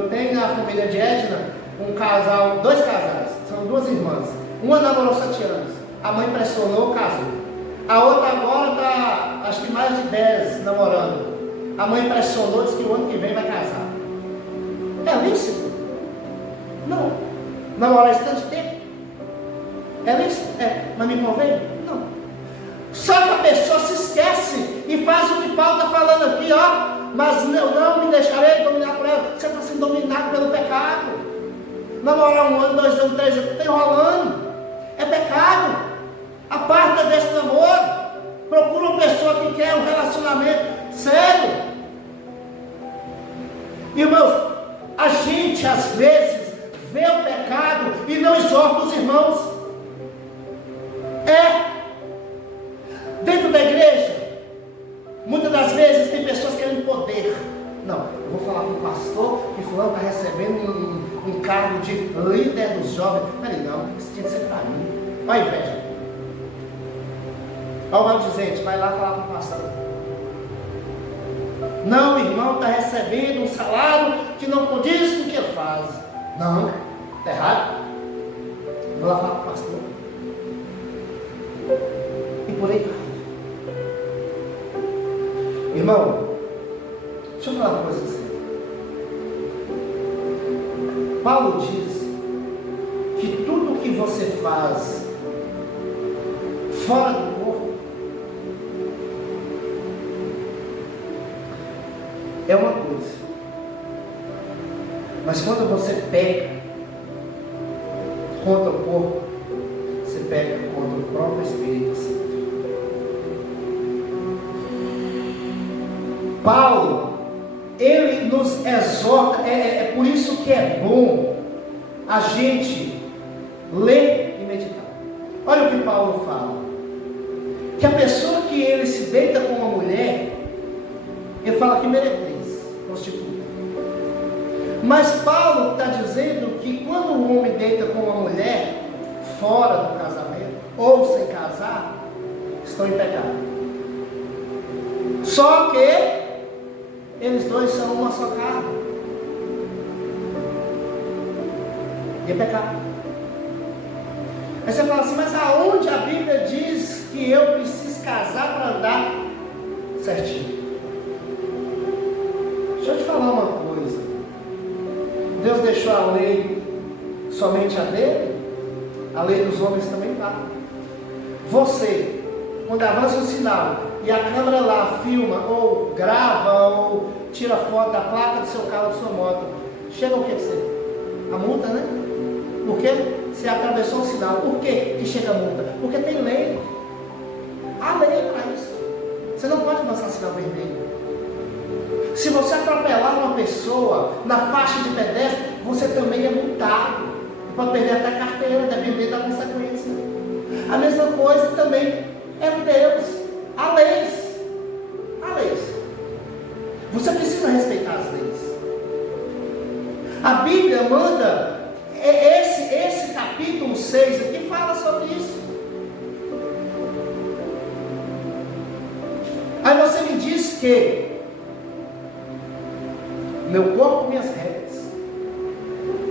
tenho na família de Edna um casal, 2 casais, são 2 irmãs. Uma namorou 7 anos, a mãe pressionou, casou. A outra agora está, acho que mais de 10 namorando. A mãe pressionou, disse que o ano que vem vai casar. É lícito? Não. Namorar esse tanto de tempo? É lícito? É. Mas me convém? Não. Só que a pessoa se esquece e faz o que Paulo está falando aqui, ó. Mas eu não me deixarei dominar por ela. Você está sendo dominado pelo pecado. Namorar 1 ano, 2 anos, 3 anos, está enrolando. É pecado. Aparta desse namoro. Procura uma pessoa que quer um relacionamento sério. Irmãos, a gente às vezes vê o pecado e não exorta os irmãos. Dentro da igreja, muitas das vezes tem pessoas querendo poder. Não, eu vou falar com o pastor que fulano está recebendo um cargo de líder dos jovens. Peraí, não, isso tinha que ser para mim. Olha a inveja. Olha o maldizente, vai lá falar com o pastor. Não, o irmão está recebendo um salário que não condiz com o que ele faz. Não, está errado. Vou lá falar com o pastor. E por aí vai. Irmão, deixa eu falar uma coisa assim. Paulo diz que tudo que você faz fora do corpo é uma coisa, mas quando você peca contra o corpo, você peca contra o próprio Espírito Santo. Paulo, ele nos exorta, é por isso que é bom a gente ler e meditar. Olha o que Paulo fala. Que a pessoa que ele se deita com uma mulher, ele fala que meretriz, prostituta. Mas Paulo está dizendo que quando o homem deita com uma mulher, fora do casamento, ou sem casar, estão em pecado. Só que eles dois são uma só carne. E é pecado. Aí você fala assim, mas aonde a Bíblia diz que eu preciso casar para andar certinho? Deixa eu te falar uma coisa. Deus deixou a lei somente a dele? A lei dos homens também vale. Você, quando avança o sinal e a câmera lá filma, ou grava, ou tira foto da placa do seu carro, da sua moto, chega o que você? A multa, né? Por quê? Você atravessou o sinal. Por quê que chega a multa? Porque tem lei. Há lei para isso. Você não pode avançar sinal vermelho. Se você atropelar uma pessoa na faixa de pedestre, você também é multado. Pode perder até a carteira, dependendo da consequência. A mesma coisa também é Deus. Há leis. Há leis. Você precisa respeitar as leis. A Bíblia manda, esse capítulo 6 aqui fala sobre isso. Aí você me diz que meu corpo, minhas regras.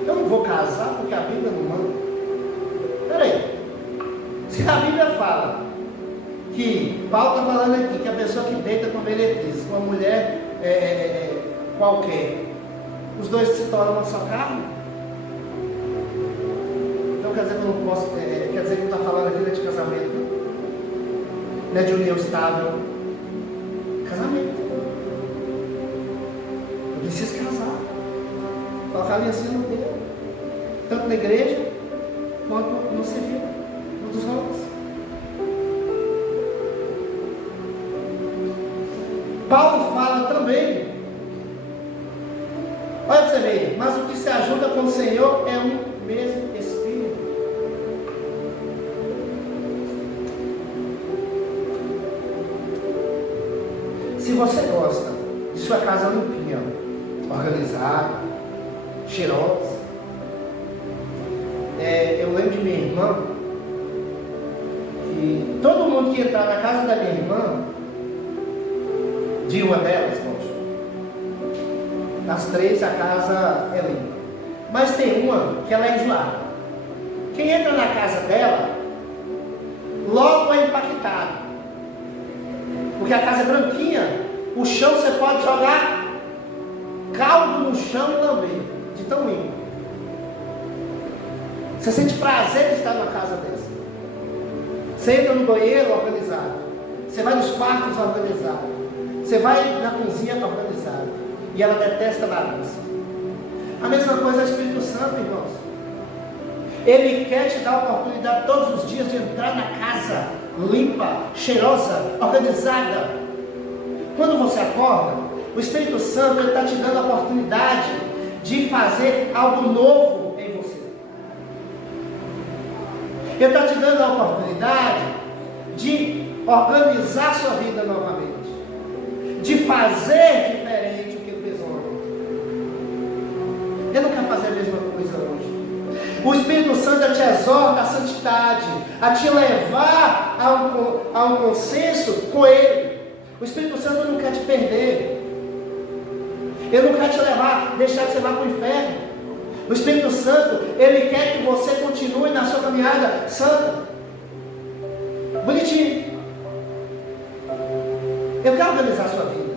Eu não vou casar porque a Bíblia não manda. Peraí. Se a Bíblia fala que, Paulo está falando aqui, que a pessoa que deita com a meretriz, com uma mulher qualquer, os dois se tornam uma só carne. Então quer dizer que eu não posso, quer dizer que não está falando aqui de casamento, não é de união estável. Casamento. Eu preciso casar. Colocar a minha assim no dedo. Tanto na igreja, quanto no civil, no dos homens. Paulo fala também. Olha para você ver, mas o que se ajuda com o Senhor é um mesmo Espírito. Se você gosta de sua casa limpinha, organizada, cheirosa, eu lembro de minha irmã, que todo mundo que entrar na casa da minha irmã, de uma delas, lógico, das três a casa é limpa, mas tem uma que ela é enjoada. Quem entra na casa dela logo é impactado, porque a casa é branquinha, o chão você pode jogar caldo no chão e lamber, de tão limpo. Você sente prazer de estar numa casa dessa. Você entra no banheiro organizado, você vai nos quartos organizado, você vai na cozinha organizado, e ela detesta bagunça. A mesma coisa é o Espírito Santo, irmãos. Ele quer te dar a oportunidade todos os dias de entrar na casa limpa, cheirosa, organizada. Quando você acorda, o Espírito Santo está te dando a oportunidade de fazer algo novo em você. Ele está te dando a oportunidade de organizar sua vida novamente, de fazer diferente o que ele fez ontem. Ele não quer fazer a mesma coisa hoje. O Espírito Santo te exorta à santidade, a te levar a um consenso com Ele. O Espírito Santo não quer te perder. Ele não quer te levar, deixar você lá para o inferno. O Espírito Santo, Ele quer que você continue na sua caminhada santa, bonitinho. Ele quer organizar a sua vida.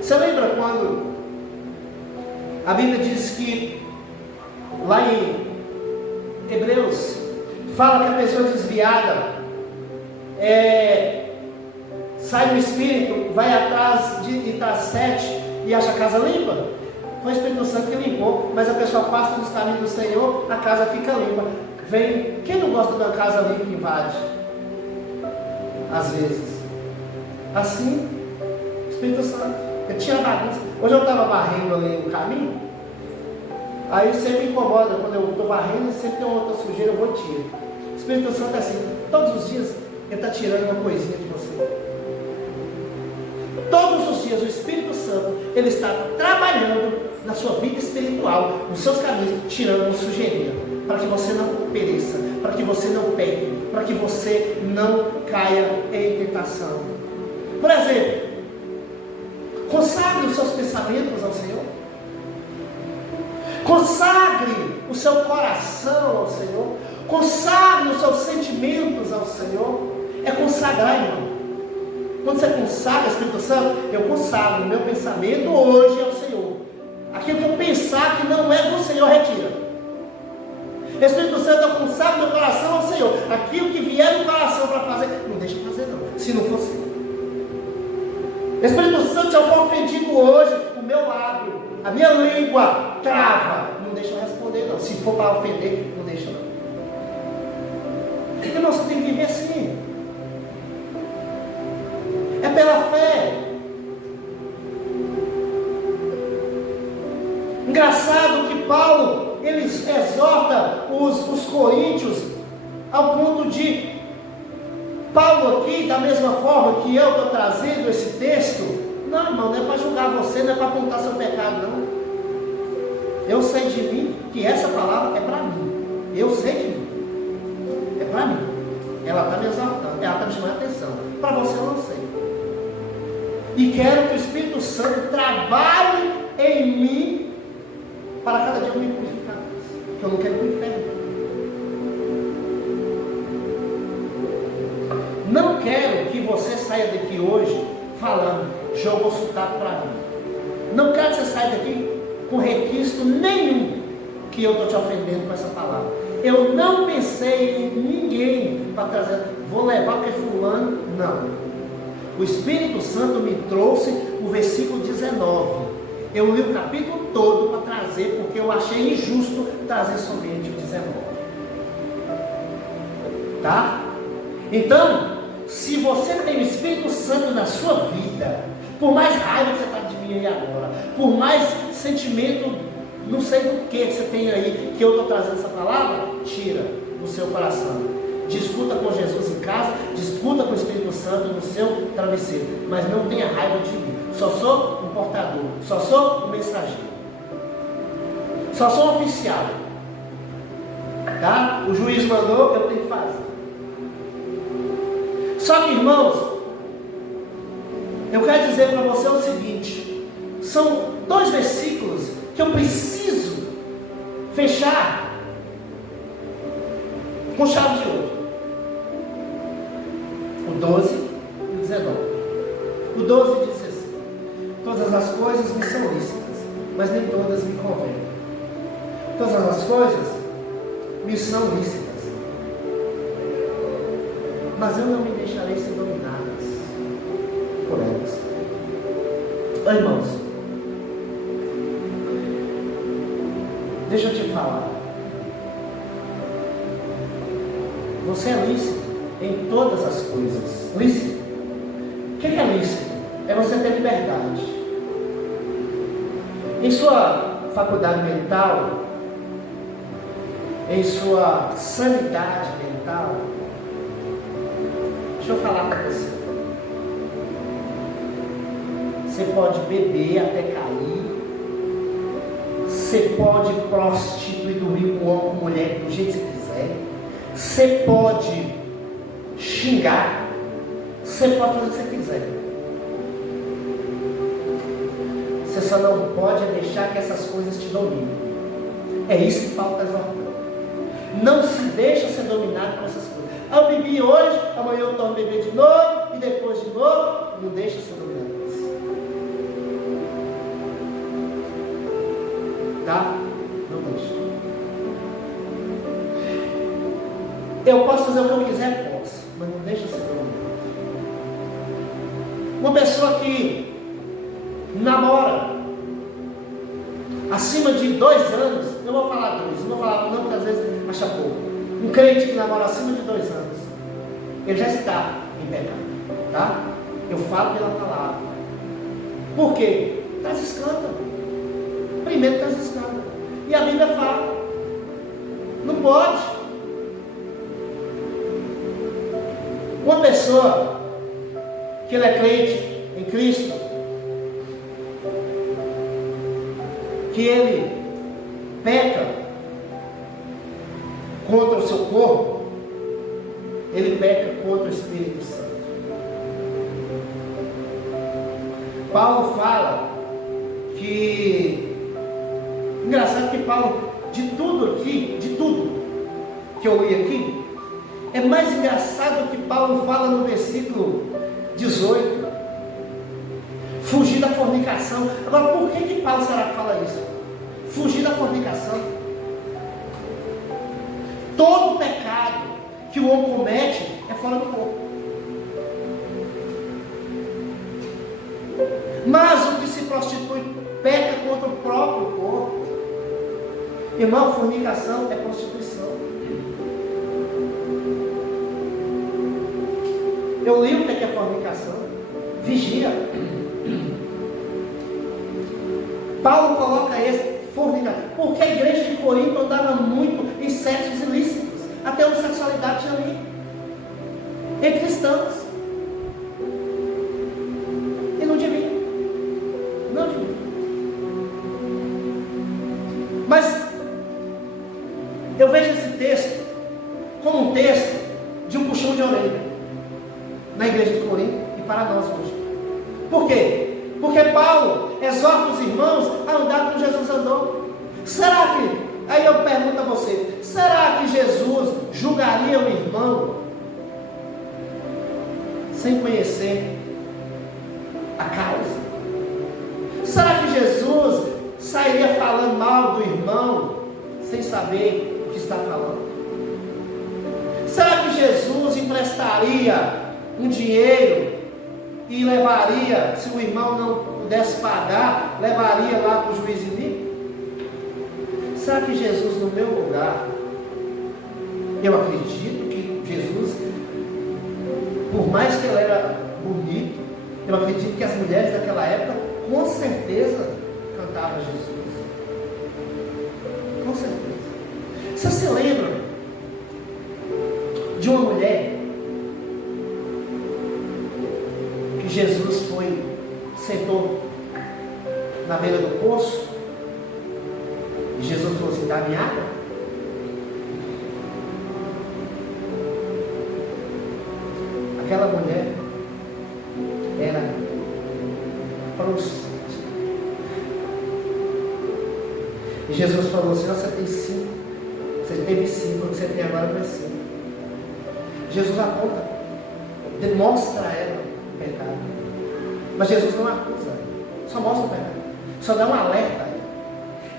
Você lembra quando a Bíblia diz que lá em Hebreus fala que a pessoa desviada sai do Espírito, vai atrás de Itas 7 e acha a casa limpa? Foi o Espírito Santo que limpou, mas a pessoa afasta dos caminhos do Senhor, a casa fica limpa. Quem não gosta de uma casa limpa e invade? Às vezes. Assim, Espírito Santo, ele tira a bagunça. Hoje eu estava barrendo ali no caminho, Aí sempre me incomoda, quando eu estou varrendo, sempre tem uma outra sujeira, eu vou e tiro. O Espírito Santo é assim, todos os dias ele está tirando uma coisinha de você. Todos os dias o Espírito Santo, ele está trabalhando na sua vida espiritual, nos seus caminhos, tirando uma sujeirinha, para que você não pereça, para que você não peque, para que você não caia em tentação. Por exemplo, consagre os seus pensamentos ao Senhor. Consagre o seu coração ao Senhor. Consagre os seus sentimentos ao Senhor. É consagrar, irmão. Quando você consagra, Espírito Santo, eu consagro o meu pensamento hoje ao Senhor. Aquilo que eu pensar que não é do Senhor, retira. Espírito Santo, eu consagro meu coração ao Senhor. Aquilo que vier no coração para fazer, não deixa fazer não, se não for assim. Espírito Santo, se eu for ofendido hoje, o meu lábio, a minha língua trava, não deixa eu responder não. Se for para ofender, não deixa não. Irmão, você tem que viver assim. É pela fé. Engraçado que Paulo, ele exorta os coríntios ao ponto de Paulo aqui, da mesma forma que eu estou trazendo esse texto, não, irmão, não é para julgar você, não é para apontar seu pecado, não. Eu sei de mim que essa palavra é para mim. Eu sei de mim. É para mim. Ela está me exaltando, ela está me chamando a atenção. Para você eu não sei. E quero que o Espírito Santo trabalhe em mim para cada dia eu me purificar. Porque eu não quero ir para o inferno. Não quero que você saia daqui hoje falando, jogou sotaque para mim. Não quero que você saia daqui com requisito nenhum que eu estou te ofendendo com essa palavra. Eu não pensei em ninguém para trazer, vou levar para fulano, não. O Espírito Santo me trouxe o versículo 19. Eu li o capítulo todo para trazer, porque eu achei injusto trazer somente o 19. Tá? Então, se você tem o Espírito Santo na sua vida, por mais raiva que você está de mim aí agora, por mais sentimento, não sei do que você tem aí, que eu estou trazendo essa palavra, tira do seu coração. Discuta com Jesus em casa, discuta com o Espírito Santo no seu travesseiro, mas não tenha raiva de mim. Só sou um portador, só sou um mensageiro, só sou um oficial. Tá? O juiz mandou, eu tenho que fazer. Só que, irmãos, eu quero dizer para você o seguinte: são 2 versículos que eu preciso fechar com chave de ouro. O 12 e o 19. O 12 diz assim: todas as coisas me são lícitas, mas nem todas me convêm. Todas as coisas me são lícitas, mas eu não me deixarei ser dominadas por elas. Oh, irmãos, deixa eu te falar. Você é lícito em todas as coisas. Lícito. O que é lícito? É você ter liberdade. Em sua faculdade mental, em sua sanidade mental, deixa eu falar para você. Você pode beber até cair. Você pode prostituir, dormir com homem, com mulher, do jeito que você quiser. Você pode xingar. Você pode fazer o que você quiser. Você só não pode deixar que essas coisas te dominem. É isso que Paulo está exortando. Não se deixa ser dominado por essas coisas. Eu bebi hoje, amanhã eu torno a beber de novo, e depois de novo. Não deixa ser dominado por isso. Tá? Não deixa. Eu posso fazer o que eu quiser? Posso, mas não deixa ser dominado. Uma pessoa que namora acima de 2 anos, eu vou falar 2, não vou falar não, porque às vezes acha pouco. Um crente que namora acima de 2 anos, ele já está em pecado, tá? Eu falo pela palavra. Por quê? Traz escândalo. Primeiro traz escândalo. E a Bíblia Não pode. Uma pessoa que ele é crente em Cristo, que ele peca contra o seu corpo, ele peca contra o Espírito Santo. Paulo fala que, engraçado que Paulo, de tudo aqui, de tudo que eu li aqui, é mais engraçado que Paulo fala no versículo 18, fugir da fornicação. Agora, por que Paulo será que fala isso? Fugir da fornicação. Todo pecado que o homem comete é fora do corpo. Mas o que se prostitui peca contra o próprio corpo. Irmão, fornicação é prostituição. Eu li o que é fornicação. Vigia. Paulo coloca esse fornicação, porque a igreja de Corinto andava muito em sexos ilícitos, até homossexualidade tinha ali, entre cristãos, e não devia, não devia. Mas eu vejo esse texto como um texto de um puxão de orelha na igreja de Corinto e para nós hoje. Por quê? Porque Paulo exorta os irmãos a andar como Jesus andou. Será que, aí eu pergunto a você, será que Jesus julgaria o irmão sem conhecer a causa? Será que Jesus sairia falando mal do irmão sem saber o que está falando? Será que Jesus emprestaria um dinheiro e levaria, se o irmão não pudesse pagar, levaria lá para o juiz inimigo? Será que Jesus, no meu lugar, eu acredito que Jesus, por mais que ele era bonito, eu acredito que as mulheres daquela época, com certeza, cantavam Jesus. Com certeza. Você se lembra de uma mulher que Jesus sentou na beira do poço, e Jesus falou assim: dá-me água? Aquela mulher era prostituta. E Jesus falou assim: você tem 5, você teve 5, você tem agora mais 5. Jesus aponta, demonstra a ela o pecado, mas Jesus não acusa, só mostra o pecado, só dá um alerta.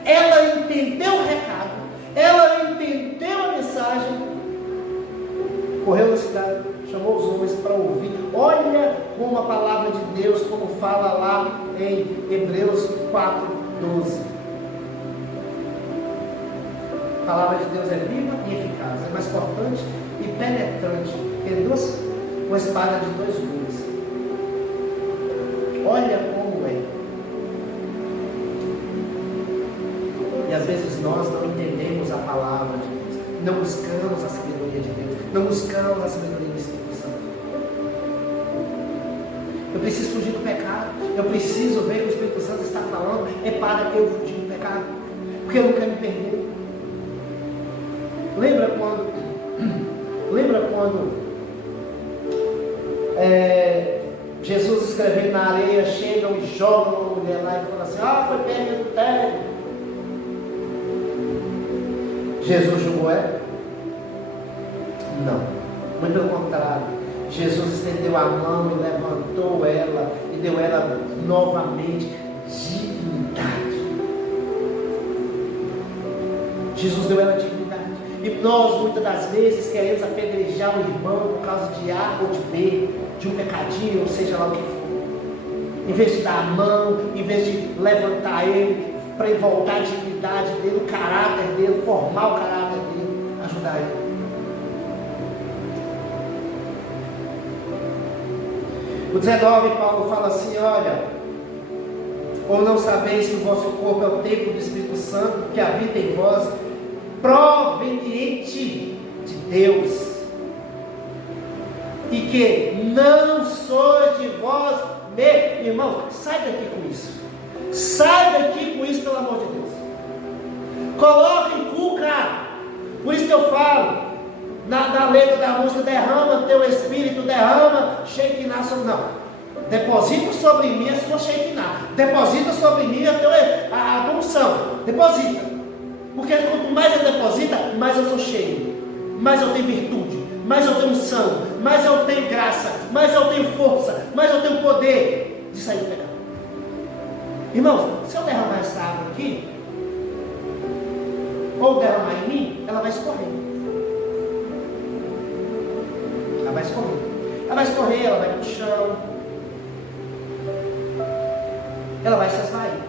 Ela entendeu o recado, ela entendeu a mensagem, correu na cidade, chamou os homens para ouvir. Olha como a palavra de Deus, como fala lá em Hebreus 4:12. A palavra de Deus é viva e eficaz, é mais cortante e penetrante que uma espada de 2 gumes. Olha como é. E às vezes nós não entendemos a palavra de Deus, não buscamos a sabedoria de Deus, não buscamos a sabedoria do Espírito Santo. Eu preciso fugir do pecado, eu preciso ver que o Espírito Santo está falando, é para que eu fugir do pecado, porque eu não quero me perder. Lembra quando Jesus escrevendo na areia, chegam e jogam uma mulher lá e falam assim: foi perda do tédio. Jesus julgou ela? Não, muito pelo contrário. Jesus estendeu a mão e levantou ela e deu ela novamente dignidade. Jesus deu ela dignidade. E nós muitas das vezes queremos apedrejar o irmão por causa de A ou de B, de um pecadinho, ou seja lá o que for. Em vez de dar a mão, em vez de levantar ele, para ele voltar a dignidade dele, o caráter dele, formar o caráter dele, ajudar ele. O 19, Paulo fala assim: olha, ou não sabeis que o vosso corpo é o templo do Espírito Santo que habita em vós, proveniente de Deus, e que não sois de vós mesmos. Irmão, sai daqui com isso. Sai daqui com isso, pelo amor de Deus. Coloca em cuca. Por isso que eu falo na letra da música: derrama teu espírito, derrama Shekinah sobre. Não, deposita sobre mim a sua Shekinah, deposita sobre mim a unção, deposita, porque quanto mais eu deposita, mais eu sou cheio, mais eu tenho virtude, mais eu tenho unção, mais eu tenho graça, mais eu tenho força, mais eu tenho poder de sair do pecado. Irmãos, se eu derramar essa água aqui, ou derramar em mim, ela vai escorrer. Ela vai escorrer. Ela vai escorrer, ela vai para o chão. Ela vai se esvair.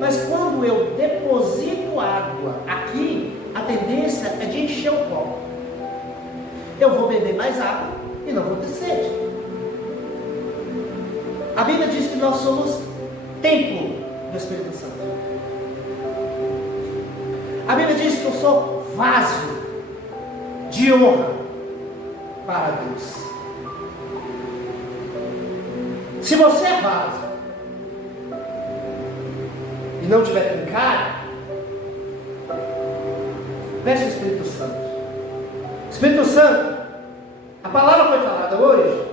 Mas quando eu deposito água aqui, a tendência é de encher o copo. Eu vou beber mais água e não vou ter sede. A Bíblia diz que nós somos templo do Espírito Santo. A Bíblia diz que eu sou vaso de honra para Deus. Se você é vaso e não tiver trincado, peça o Espírito Santo. Espírito Santo, a palavra foi falada hoje,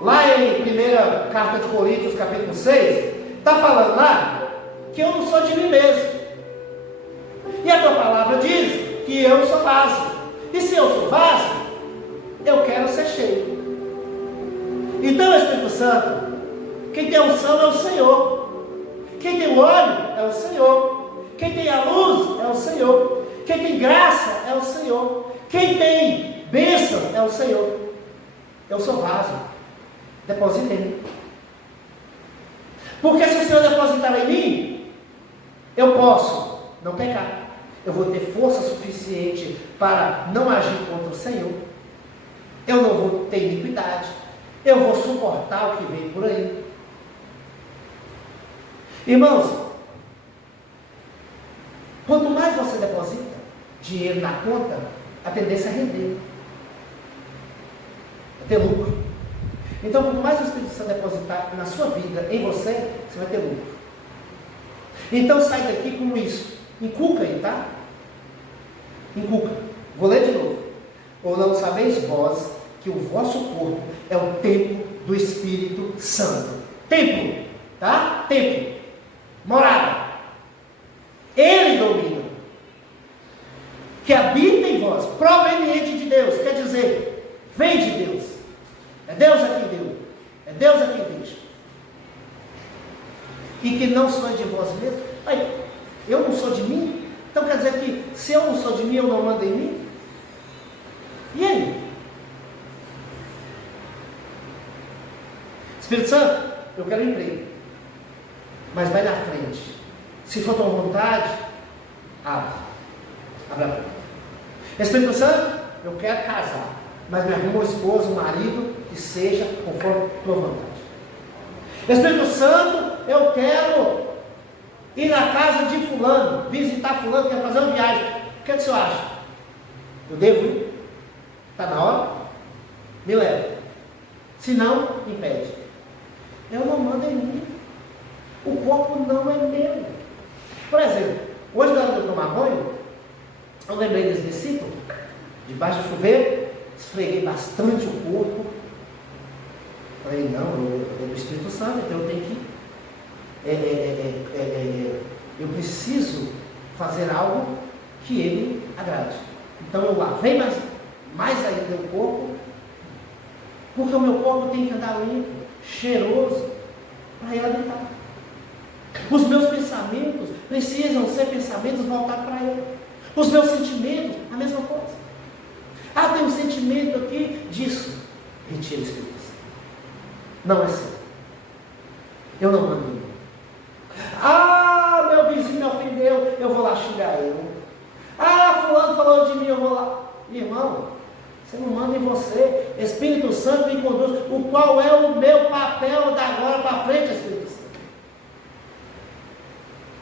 lá em 1 Carta de Coríntios, capítulo 6, está falando lá que eu não sou de mim mesmo. E a tua palavra diz que eu sou vaso. E se eu sou vaso, eu quero ser cheio. Então, Espírito Santo, quem tem a unção é o Senhor. Quem tem o óleo é o Senhor. Quem tem a luz é o Senhor. Quem tem graça é o Senhor. Quem tem bênção é o Senhor. Eu sou vaso. Deposita em mim. Porque se o Senhor depositar em mim, eu posso não pecar. Eu vou ter força suficiente para não agir contra o Senhor. Eu não vou ter iniquidade. Eu vou suportar o que vem por aí. Irmãos, quanto mais você deposita dinheiro na conta, a tendência é render, é ter lucro. Então, quanto mais o Espírito Santo depositar na sua vida, em você, você vai ter lucro. Então, sai daqui com isso. Inculca aí, tá? Inculca. Vou ler de novo. Ou não sabeis vós que o vosso corpo é o templo do Espírito Santo. Templo, tá? Templo. Morada. Ele domina. Que habita em vós, proveniente de Deus. Quer dizer, vem de Deus. É Deus aqui deu. É Deus aqui deixa. E que não sois de vós mesmos. Aí, eu não sou de mim? Então quer dizer que se eu não sou de mim, eu não mando em mim? E aí? Espírito Santo, eu quero emprego. Mas vai na frente. Se for tua vontade, abre. Abre a porta. Espírito Santo, eu quero casar. Mas me arruma um esposo, um marido, que seja conforme tua vontade. Espírito Santo, eu quero ir na casa de fulano, visitar fulano, quero fazer uma viagem. O que é que o senhor acha? Eu devo ir? Está na hora? Me leva. Se não, impede. Eu não mando em mim. O corpo não é meu. Por exemplo, hoje na hora de eu tomar banho, eu lembrei desse discípulo, debaixo do chuveiro, esfreguei bastante o corpo. Falei, não, eu tenho o Espírito Santo, então eu tenho que eu preciso fazer algo que ele agrade. Então eu lavei mais ainda o corpo, porque o meu corpo tem que andar limpo, cheiroso, para ele habitar. Os meus pensamentos precisam ser pensamentos voltados para ele. Os meus sentimentos, a mesma coisa. Ah, tem um sentimento aqui disso. Retira o Espírito Santo. Não é seu. Eu não mando ninguém. Ah, meu vizinho me ofendeu, eu vou lá xingar ele. Ah, fulano falou de mim, eu vou lá. Irmão, você não manda em você. Espírito Santo me conduz. O qual é o meu papel da agora para frente, Espírito Santo?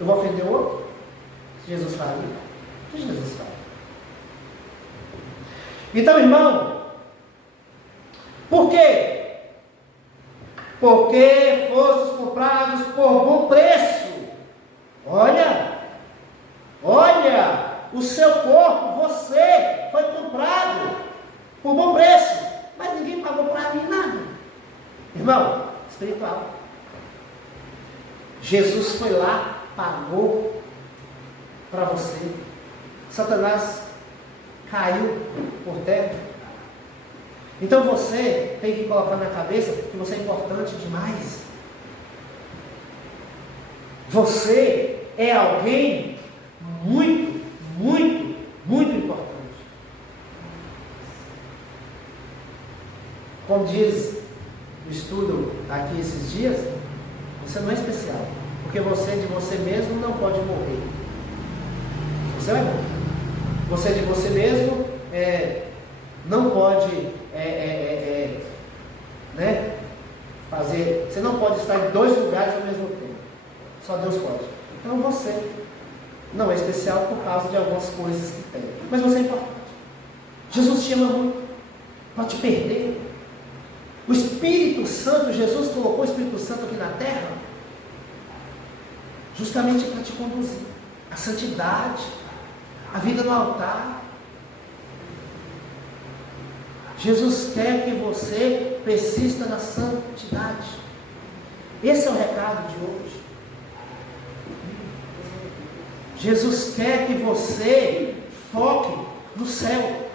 Eu vou ofender o outro? Jesus faria. O que Jesus fala? Então, irmão, por quê? Porque fostes comprados por bom preço. Olha, o seu corpo, você foi comprado por bom preço, mas ninguém pagou para mim nada. Irmão, espiritual. Jesus foi lá, pagou para você. Satanás caiu por terra. Então você tem que colocar na cabeça que você é importante demais. Você é alguém muito, muito, muito importante. Como diz o estudo aqui esses dias, você não é especial, porque você de você mesmo não pode morrer. Você vai morrer. Você de você mesmo não pode né, fazer. Você não pode estar em dois lugares ao mesmo tempo. Só Deus pode. Então você não é especial por causa de algumas coisas que tem. Mas você é importante. Jesus te ama muito. Pode te perder. O Espírito Santo, Jesus colocou o Espírito Santo aqui na terra justamente para te conduzir. A santidade, a vida no altar. Jesus quer que você persista na santidade. Esse é o recado de hoje. Jesus quer que você foque no céu.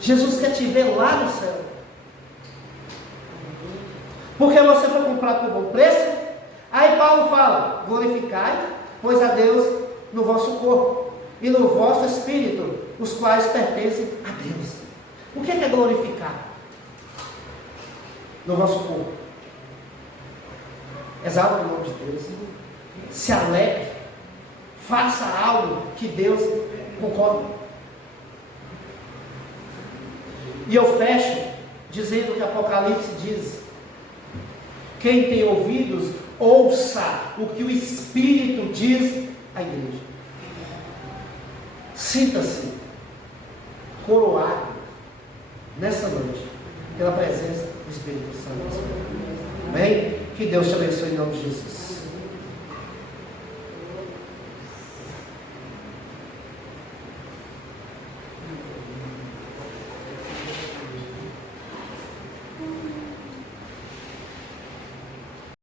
Jesus quer te ver lá no céu. Porque você foi comprado por bom preço. Aí Paulo fala: glorificai, pois a Deus no vosso corpo e no vosso espírito, os quais pertencem a Deus. O que é glorificar? No vosso corpo. Exalte o nome de Deus. Se alegre. Faça algo que Deus concorda. E eu fecho dizendo que Apocalipse diz: quem tem ouvidos, ouça o que o Espírito diz à igreja. Sinta-se coroado nessa noite pela presença do Espírito Santo. Amém? Que Deus te abençoe em nome de Jesus.